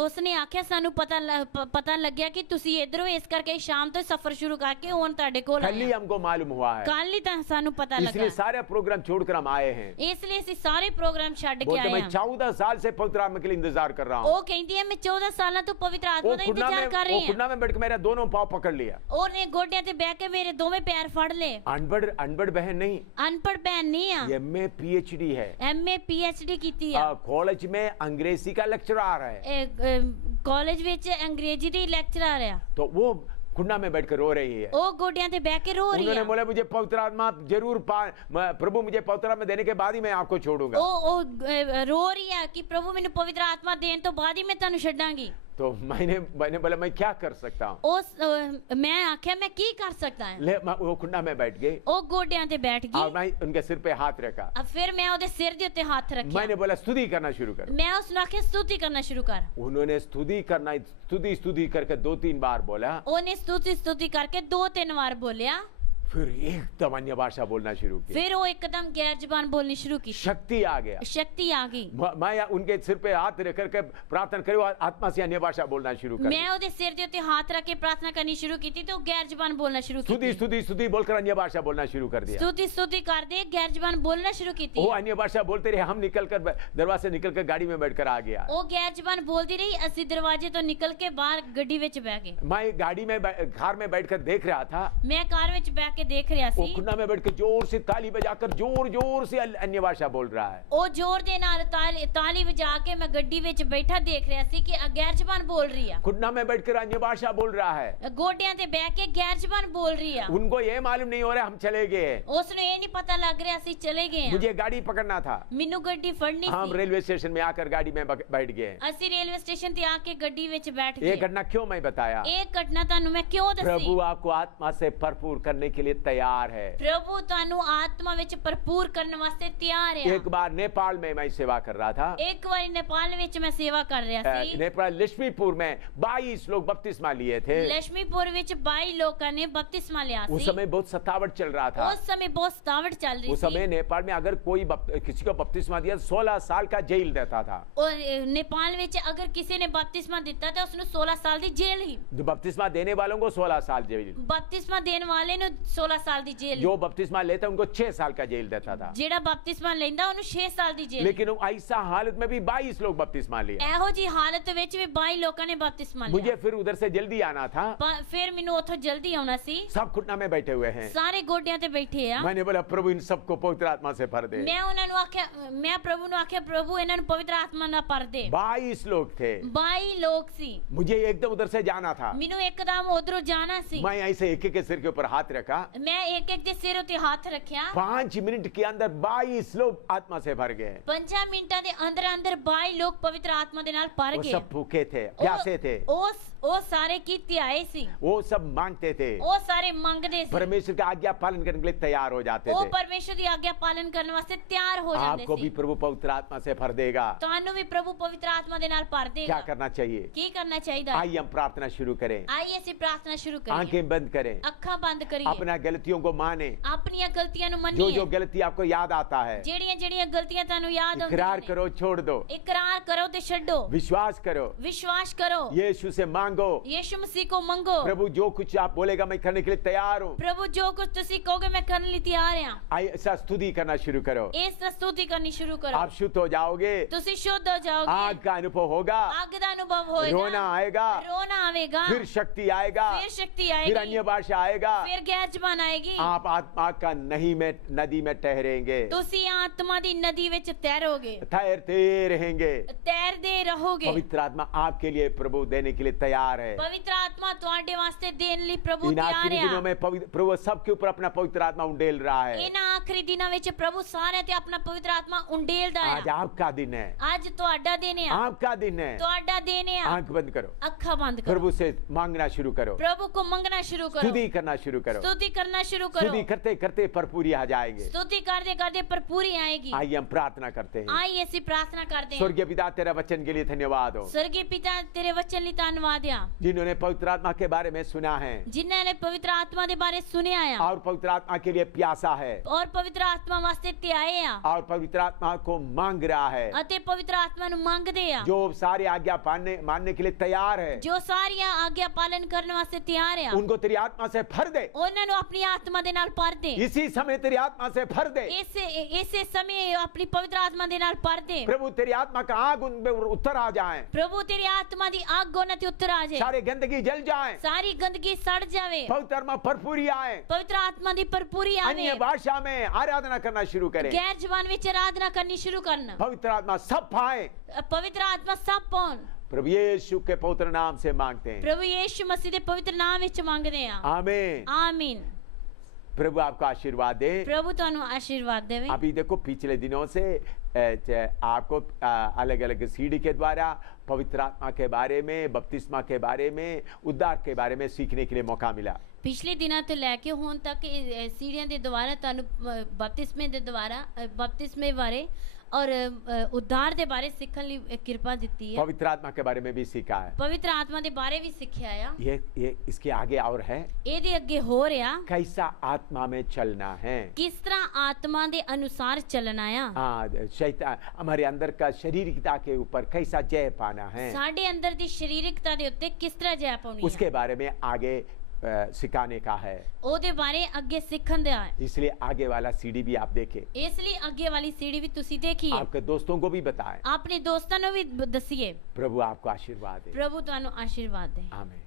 ਉਸਨੇ ਆਖਿਆ ਸਾਨੂੰ ਪਤਾ ਲੱਗਿਆ ਕਿ ਤੁਸੀਂ ਇਧਰੋਂ, ਇਸ ਕਰਕੇ ਸ਼ਾਮ ਤੋਂ ਸਫ਼ਰ ਸ਼ੁਰੂ ਕਰਕੇ ਹੁਣ ਤੁਹਾਡੇ ਕੋਲ कल ही हमको मालूम हुआ है, ਕੱਲ ਹੀ ਤਾਂ ਸਾਨੂੰ ਪਤਾ ਲੱਗਾ। इसलिए सारे प्रोग्राम छोड़कर हम आए हैं। ਇਸ ਲਈ ਅਸੀਂ ਸਾਰੇ ਪ੍ਰੋਗਰਾਮ ਛੱਡ ਕੇ बोलते ਆਏ मैं ਹਾਂ। 14 साल से पवित्र आत्मा के लिए इंतजार कर रहा हूँ। ਉਹ ਕਹਿੰਦੀ ਹੈ ਮੈਂ 14 ਸਾਲਾਂ ਤੋਂ ਪਵਿੱਤਰ ਆਤਮਾ वो ਦਾ खुन्ना ਇੰਤਜ਼ਾਰ ਕਰ ਰਹੀ ਹਾਂ। खुन्ना में बैठ के मेरा दोनों पाँव पकड़ लिया। ਉਹਨੇ ਗੋਡਿਆਂ ਤੇ ਬਹਿ ਕੇ ਮੇਰੇ ਦੋਵੇਂ ਪੈਰ ਫੜ ਲਏ। अनपढ़ बहन नहीं, ਅਨਪੜ੍ਹ ਭੈਣ ਨਹੀਂ ਆ, MA PhD है, MA PhD ਕੀਤੀ ਆ। कॉलेज में अंग्रेजी का लेक्चरर है। ਕਾਲਜ ਵਿੱਚ ਅੰਗਰੇਜ਼ੀ ਦੀ ਲੈਕਚਰਰ ਆ। तो वो खुन्ना में बैठकर रो रही है। ਉਹ ਗੋਡਿਆਂ ਤੇ ਬਹਿ ਕੇ ਰੋ ਰਹੀ उन्होंने ਆ। बोला मुझे पवित्र आत्मा जरूर प्रभु मुझे पवित्र आत्मा देने के बाद ही मैं आपको छोड़ूंगा। ਉਹ ਰੋ ਰਹੀ ਆ ਕਿ ਪ੍ਰਭੂ ਮੈਨੂੰ ਪਵਿੱਤਰ ਆਤਮਾ ਦੇਣ ਤੋਂ ਬਾਅਦ ਹੀ ਮੈਂ ਤੁਹਾਨੂੰ ਛੱਡਾਂਗੀ। तो मैंने बोला मैं क्या कर सकता हूँ? मैं आख्या मैं की कर सकता है। ले वो खुन्ना में बैठ गई ਉਹ ਗੋਡਿਆਂ ਤੇ ਬੈਠ और ਗਈ। मैं उनके सिर पे हाथ रखा। अब फिर मैं ਉਹਦੇ ਸਿਰ ਦੇ ਉੱਤੇ ਹੱਥ ਰੱਖਿਆ। मैंने बोला स्तुति करना शुरू कर। मैं ਉਸ ਨੂੰ ਆਖਿਆ स्तुति करना शुरू कर। उन्होंने स्तुति करके 2-3 बार बोला। ਉਹਨੇ स्तुति करके 2-3 बार बोलिया। फिर एकदम अन्य भाषा बोलना शुरू की। फिर वो एकदम गैर जुबान बोलनी शुरू की। शक्ति आ गया, शक्ति आ गई। मैं उनके सिर पे हाथ रख करके प्रार्थना करी और आत्मा से अन्य भाषा बोलना शुरू कर। मैं ਉਹਦੇ ਸਿਰ ਦੇ ਉੱਤੇ ਹੱਥ ਰੱਖ ਕੇ प्रार्थना करनी शुरू की थी तो गैर जुबान बोलना शुरू की। स्तुति बोलकर अन्य भाषा बोलना शुरू कर दिया। स्तुति कर दे गैर जुबान बोलना शुरू की थी। वो अन्य भाषा बोलते रहे, हम निकलकर दरवाजे से निकलकर गाड़ी में बैठकर आ गया। वो गैर जुबान बोलती रही, ਅਸੀਂ दरवाजे तो निकल के बाहर गड्डी ਵਿੱਚ ਬਹਿ ਗਏ। मैं गाड़ी में कार में बैठकर देख रहा था। मैं कार ਵਿੱਚ ਬਹਿ ਕੇ ਦੇਖ ਰਿਹਾ ਸੀ। खुन्ना में बैठ के जोर से ताली बजाकर जोर से अन्य भाषा बोल रहा है। ਉਹ ਜ਼ੋਰ ਦੇ ਨਾਲ ਤਾਲੀ ਵਜਾ ਕੇ ਮੈਂ ਗੱਡੀ ਵਿੱਚ ਬੈਠਾ ਦੇਖ ਰਿਹਾ ਸੀ ਕਿ ਗੈਰ ਜ਼ਬਾਨ ਬੋਲ ਰਹੀ ਆ। खुन्ना में बैठकर अन्य भाषा बोल रहा है। ਗੋਡਿਆਂ ਤੇ ਬਹਿ ਕੇ ਗੈਰ ਜ਼ਬਾਨ ਬੋਲ ਰਹੀ ਆ। उनको ये मालूम नहीं हो रहा हम चले गए। ਉਸ ਨੂੰ ਇਹ ਨਹੀਂ पता लग ਰਿਹਾ ਅਸੀਂ ਚਲੇ ਗਏ ਆ। मुझे गाड़ी पकड़ना था। ਮੈਨੂੰ ਗੱਡੀ ਫੜਨੀ हम ਸੀ। रेलवे स्टेशन में आकर गाड़ी में बैठ गए। ਅਸੀਂ ਰੇਲਵੇ ਸਟੇਸ਼ਨ ਤੇ ਆ ਕੇ ਗੱਡੀ ਵਿੱਚ ਬੈਠ ये ਗਏ। घटना क्यों मैं बताया? ਇਹ ਘਟਨਾ ਤੁਹਾਨੂੰ ਮੈਂ ਕਿਉਂ ਦੱਸੀ? प्रभु आपको आत्मा से भरपूर करने के लिए तैयार है। ਪ੍ਰਭੂ ਤੁਹਾਨੂੰ ਆਤਮਾ ਵਿੱਚ ਭਰਪੂਰ ਕਰਨ ਵਾਸਤੇ ਤਿਆਰ ਹੈ। एक बार नेपाल में मैं सेवा कर रहा था। ਇੱਕ ਵਾਰੀ ਨੇਪਾਲ ਵਿੱਚ ਮੈਂ ਸੇਵਾ ਕਰ ਰਿਹਾ ਸੀ। नेपाल लक्ष्मीपुर में 22 लोग बपतिस्मा लिए थे। ਲక్ష్ਮੀਪੁਰ ਵਿੱਚ 22 ਲੋਕਾਂ ਨੇ ਬਪਤਿਸਮਾ ਲਿਆ ਸੀ। उस समय बहुत सतावट चल रहा था। उस समय बहुत सतावट चल रही उस समय नेपाल में अगर कोई किसी को बपतिस्मा दिया 16 साल का जेल देता था। और नेपाल ਵਿੱਚ अगर किसी ने बपतिस्मा ਦਿੱਤਾ ਤਾਂ ਉਸ ਨੂੰ 16 ਸਾਲ ਦੀ ਜੇਲ੍ਹ ਹੀ। जो बपतिस्मा देने वालों को 16 साल जेल। बपतिस्मा देने वाले ਨੂੰ 16 ਸਾਲ ਦੀ ਜੇਲ੍ਹ। जो बपतिस्मा लेता उनको 6 साल का जेल देता था। ਜਿਹੜਾ ਬਪਤਿਸਮਾ ਲੈਂਦਾ ਉਹਨੂੰ 6 ਸਾਲ ਦੀ ਜੇਲ੍ਹ। लेकिन ऐसा हालत में भी 22 लोग बपतिस्मा लिए। ਇਹੋ ਜੀ ਹਾਲਤ ਵਿੱਚ ਵੀ 22 ਲੋਕਾਂ ਨੇ ਬਪਤਿਸਮਾ ਲਿਆ। मुझे फिर उधर से जल्दी आना था। ਫਿਰ ਮੈਨੂੰ ਉੱਥੋਂ ਜਲਦੀ ਆਉਣਾ ਸੀ। सब घुटना में बैठे हुए हैं। ਸਾਰੇ ਗੋਡਿਆਂ ਤੇ ਬੈਠੇ ਆ। मैंने बोला प्रभु इन सबको पवित्र आत्मा से भर दे। ਮੈਂ ਉਹਨਾਂ ਨੂੰ ਆਖਿਆ, ਮੈਂ ਪ੍ਰਭੂ ਨੂੰ ਆਖਿਆ ਪ੍ਰਭੂ ਇਹਨਾਂ ਨੂੰ ਪਵਿੱਤਰ ਆਤਮਾ ਨਾਲ ਭਰ ਦੇ। 22 लोग थे। 22 ਲੋਕ ਸੀ। मुझे एकदम उधर से जाना था। ਮੈਨੂੰ ਇੱਕਦਮ ਉਧਰੋਂ ਜਾਣਾ ਸੀ। मैं ऐसे एक के सिर के ऊपर हाथ रखा। ਮੈਂ ਇੱਕ ਦੇ ਸਿਰ ਉੱਤੇ ਹੱਥ ਰੱਖਿਆ। 5 मिनट के अंदर 22 लोग आत्मा से भर गए। 5 ਮਿੰਟਾਂ ਦੇ ਅੰਦਰ 22 ਲੋਕ ਪਵਿੱਤਰ ਆਤਮਾ ਦੇ ਨਾਲ ਭਰ वो ਗਏ। सब भूखे थे, प्यासे थे। ਉਹ ਸਾਰੇ ਕੀਤੇ ਆਏ ਸੀ। वो सब मांगते थे। ਉਹ ਸਾਰੇ ਮੰਗਦੇ ਸੀ। परमेश्वर की आज्ञा पालन करने के लिए तैयार हो जाते ਉਹ थे। ਪਰਮੇਸ਼ਰ ਦੀ ਆਗਿਆ ਪਾਲਨ ਕਰਨ ਵਾਸਤੇ ਤਿਆਰ ਹੋ ਜਾਂਦੇ आपको भी ਸੀ। प्रभु पवित्र आत्मा से भर देगा। ਤੁਹਾਨੂੰ ਵੀ ਪ੍ਰਭੂ ਪਵਿੱਤਰ ਆਤਮਾ ਦੇ ਨਾਲ ਭਰ क्या ਦੇਗਾ। करना चाहिए? ਕੀ ਕਰਨਾ ਚਾਹੀਦਾ ਹੈ? आइए हम प्रार्थना शुरू करें। ਆइए ਅਸੀਂ ਪ੍ਰਾਰਥਨਾ ਸ਼ੁਰੂ ਕਰੀਏ। आंखें बंद करें, ਅੱਖਾਂ ਬੰਦ ਕਰੀਏ। अपना गलतियों को माने। ਆਪਣੀਆਂ ਗਲਤੀਆਂ ਨੂੰ जो ਮੰਨੀਏ। जो गलती आपको याद आता है ਜਿਹੜੀਆਂ ਜਿਹੜੀਆਂ ਗਲਤੀਆਂ ਤੁਹਾਨੂੰ ਯਾਦ इकरार ਆਉਂਦੀਆਂ ਨੇ, करो, छोड़ दो। ਇਕਰਾਰ ਕਰੋ ਤੇ ਛੱਡੋ। विश्वास करो, ਵਿਸ਼ਵਾਸ ਕਰੋ। यीशु से मांगो। ਯीशु मसीह को ਮੰਗੋ। प्रभु जो कुछ आप बोलेगा मैं करने के लिए तैयार हूँ। ਪ੍ਰਭੂ ਜੋ ਕੁਝ ਤੁਸੀਂ ਕਹੋਗੇ ਮੈਂ ਕਰਨ ਲਈ ਤਿਆਰ ਹਾਂ। ऐसा स्तुति करना शुरू करो। ਇਸ ਦੀ ਸਤੁਤੀ ਕਰਨੀ ਸ਼ੁਰੂ ਕਰੋ। आप शुद्ध हो जाओगे। ਤੁਸੀਂ ਸ਼ੁੱਧ ਹੋ ਜਾਓਗੇ। आग का अनुभव होगा, ਅੱਗ ਦਾ ਅਨੁਭਵ ਹੋਏਗਾ। रोना आएगा, ਰੋਣਾ ਆਵੇਗਾ। फिर शक्ति आएगा, फिर शक्ति फिर अन्य आएगी। भाषा आएगा। फिर गैर जबान आएगी। आप आत्मा का नहीं में नदी में ठहरेंगे, ਤੁਸੀਂ ਆਤਮਾ ਦੀ ਨਦੀ ਵਿੱਚ ਤੈਰੋਗੇ। ठहरते रहेंगे। ਤੈਰਦੇ ਰਹੋਗੇ। पवित्र आत्मा आपके लिए प्रभु देने के लिए तैयार है। ਪਵਿੱਤਰ ਆਤਮਾ आत्मा ਤੁਹਾਡੇ ਵਾਸਤੇ ਦੇਣ ਲਈ ਪ੍ਰਭੂ इन ਤਿਆਰ आखिरी दिनों ਆ में प्रभु सबके ऊपर अपना पवित्र आत्मा उंडेल रहा है। ਇਹਨਾਂ ਆਖਰੀ ਦਿਨਾਂ ਵਿੱਚ ਪ੍ਰਭੂ ਸਾਰਿਆਂ ਤੇ ਆਪਣਾ ਪਵਿੱਤਰ ਆਤਮਾ ਉੰਡੇਲਦਾ आज ਆ आपका दिन है, ਅੱਜ ਤੁਹਾਡਾ ਦਿਨ ਆ आपका दिन है। ਤੁਹਾਡਾ ਦਿਨ ਆ आंख बंद करो, ਅੱਖਾਂ ਬੰਦ ਕਰੋ प्रभु से मांगना शुरू करो, प्रभु को मंगना शुरू करो स्तुति करना शुरू करो। स्तुति करना शुरू करो स्तुति करते करते भरपूरी आ जाएंगे। स्तुति करते करते भरपूरी आएगी आइए हम प्रार्थना करते हैं। आई ऐसी प्रार्थना करते हैं स्वर्गीय पिता, तेरा वचन के लिए धन्यवाद हो। स्वर्गीय पिता तेरे वचन ਲਈ ਧੰਨਵਾਦ ਆ जिन्होंने पवित्र आत्मा के बारे में सुना है ਜਿਨ੍ਹਾਂ ਨੇ ਪਵਿੱਤਰ ਆਤਮਾ ਦੇ ਬਾਰੇ ਸੁਣਿਆ ਆ और पवित्र आत्मा के लिए प्यासा है ਔਰ ਪਵਿੱਤਰ ਆਤਮਾ ਵਾਸਤੇ ਧਿਆਏ ਆ और पवित्र आत्मा को मांग रहा है, ਅਤੇ ਪਵਿੱਤਰ ਆਤਮਾ ਨੂੰ ਮੰਗਦੇ ਆ जो सारी आज्ञा मानने के लिए तैयार है, ਜੋ ਸਾਰੀਆਂ ਆਗਿਆ ਪਾਲਨ ਕਰਨ ਵਾਸਤੇ ਤਿਆਰ ਆ उनको तेरी आत्मा से भर दे। ਉਹਨਾਂ ਨੂੰ ਆਪਣੀ ਆਤਮਾ ਦੇ ਨਾਲ ਭਰ ਦੇ इसी समय तेरी आत्मा से भर दे। ਇਸੇ ਸਮੇਂ ਆਪਣੀ ਪਵਿੱਤਰ ਆਤਮਾ ਦੇ ਨਾਲ ਭਰ ਦੇ प्रभु तेरी आत्मा का आग उन पे उत्तर आ जाए, ਪ੍ਰਭੂ ਤੇਰੀ ਆਤਮਾ ਦੀ ਅੱਗ ਉਹਨਾਂ ਤੇ ਉਤਰ ਆ ਜਾਏ सारी गंदगी जल जाए, ਸਾਰੀ ਗੰਦਗੀ ਸੜ ਜਾਵੇ पवित्र आत्मा भरपूरी आए, ਪਵਿੱਤਰ ਆਤਮਾ ਦੀ ਭਰਪੂਰੀ ਆਵੇ अन्य भाषा में आराधना करना शुरू करें। ਗੈਰ ਜ਼ਬਾਨ ਵਿੱਚ ਆਰਾਧਨਾ ਕਰਨੀ ਸ਼ੁਰੂ ਕਰਨ पवित्र आत्मा सब पाए। ਪਵਿੱਤਰ ਆਤਮਾ ਸਭ ਪਾਉਣ प्रभु यीशु के पवित्र नाम से मांगते हैं, ਪ੍ਰਭੂ ਯੀਸ਼ੂ ਮਸੀਹ ਦੇ ਪਵਿੱਤਰ ਨਾਮ ਵਿੱਚ ਮੰਗਦੇ ਆ आमीन। ਆਮੀਨ प्रभु आपको आशीर्वाद दे। ਪ੍ਰਭੂ ਤੁਹਾਨੂੰ ਆਸ਼ੀਰਵਾਦ ਦੇਵੇ अभी देखो पिछले दिनों से आपको अलग अलग सीडी के द्वारा पवित्र आत्मा के बारे में, बपतिस्मा के बारे में, उद्धार के बारे में सीखने के लिए मौका मिला। ਪਿਛਲੇ ਦਿਨਾਂ ਤੋਂ ਲੈ ਕੇ ਹੁਣ ਤੱਕ ਸੀੜੀਆਂ ਦੇ ਦੁਆਰਾ ਤੁਹਾਨੂੰ ਬਪਤਿਸਮੇ ਦੇ ਦੁਆਰਾ ਬਪਤਿਸਮੇ ਬਾਰੇ ਔਰ ਉद्धार ਦੇ ਬਾਰੇ ਸਿੱਖਣ ਲਈ ਕਿਰਪਾ ਦਿੱਤੀ ਹੈ पवित्र आत्मा के बारे में भी सीखा है। ਪਵਿੱਤਰ ਆਤਮਾ ਦੇ ਬਾਰੇ ਵੀ ਸਿੱਖਿਆ ਆ ये इसके आगे और है, ਇਹਦੇ ਅੱਗੇ ਹੋ ਰਿਹਾ कैसा आत्मा में चलना है। किस तरह आत्मा दे अनुसार चलना आ हाँ, शैतान हमारे अंदर का शारीरिकता के ऊपर कैसा जय पाना है, साडे अंदर दी शारीरिकता दे उत्ते किस तरह जय पाउनी है उसके बारे में आगे सिखाने का है। ओदे बारे अगे सिखन दे है इसलिए आगे वाला सीडी भी आप देखें, इसलिए अगे वाली सीढ़ी भी तुसी देखिए आपके दोस्तों को भी बताएं। अपने दोस्तों नु भी दसिए। प्रभु आपको आशीर्वाद दे। प्रभु तुहानू आशीर्वाद दे। आमीन।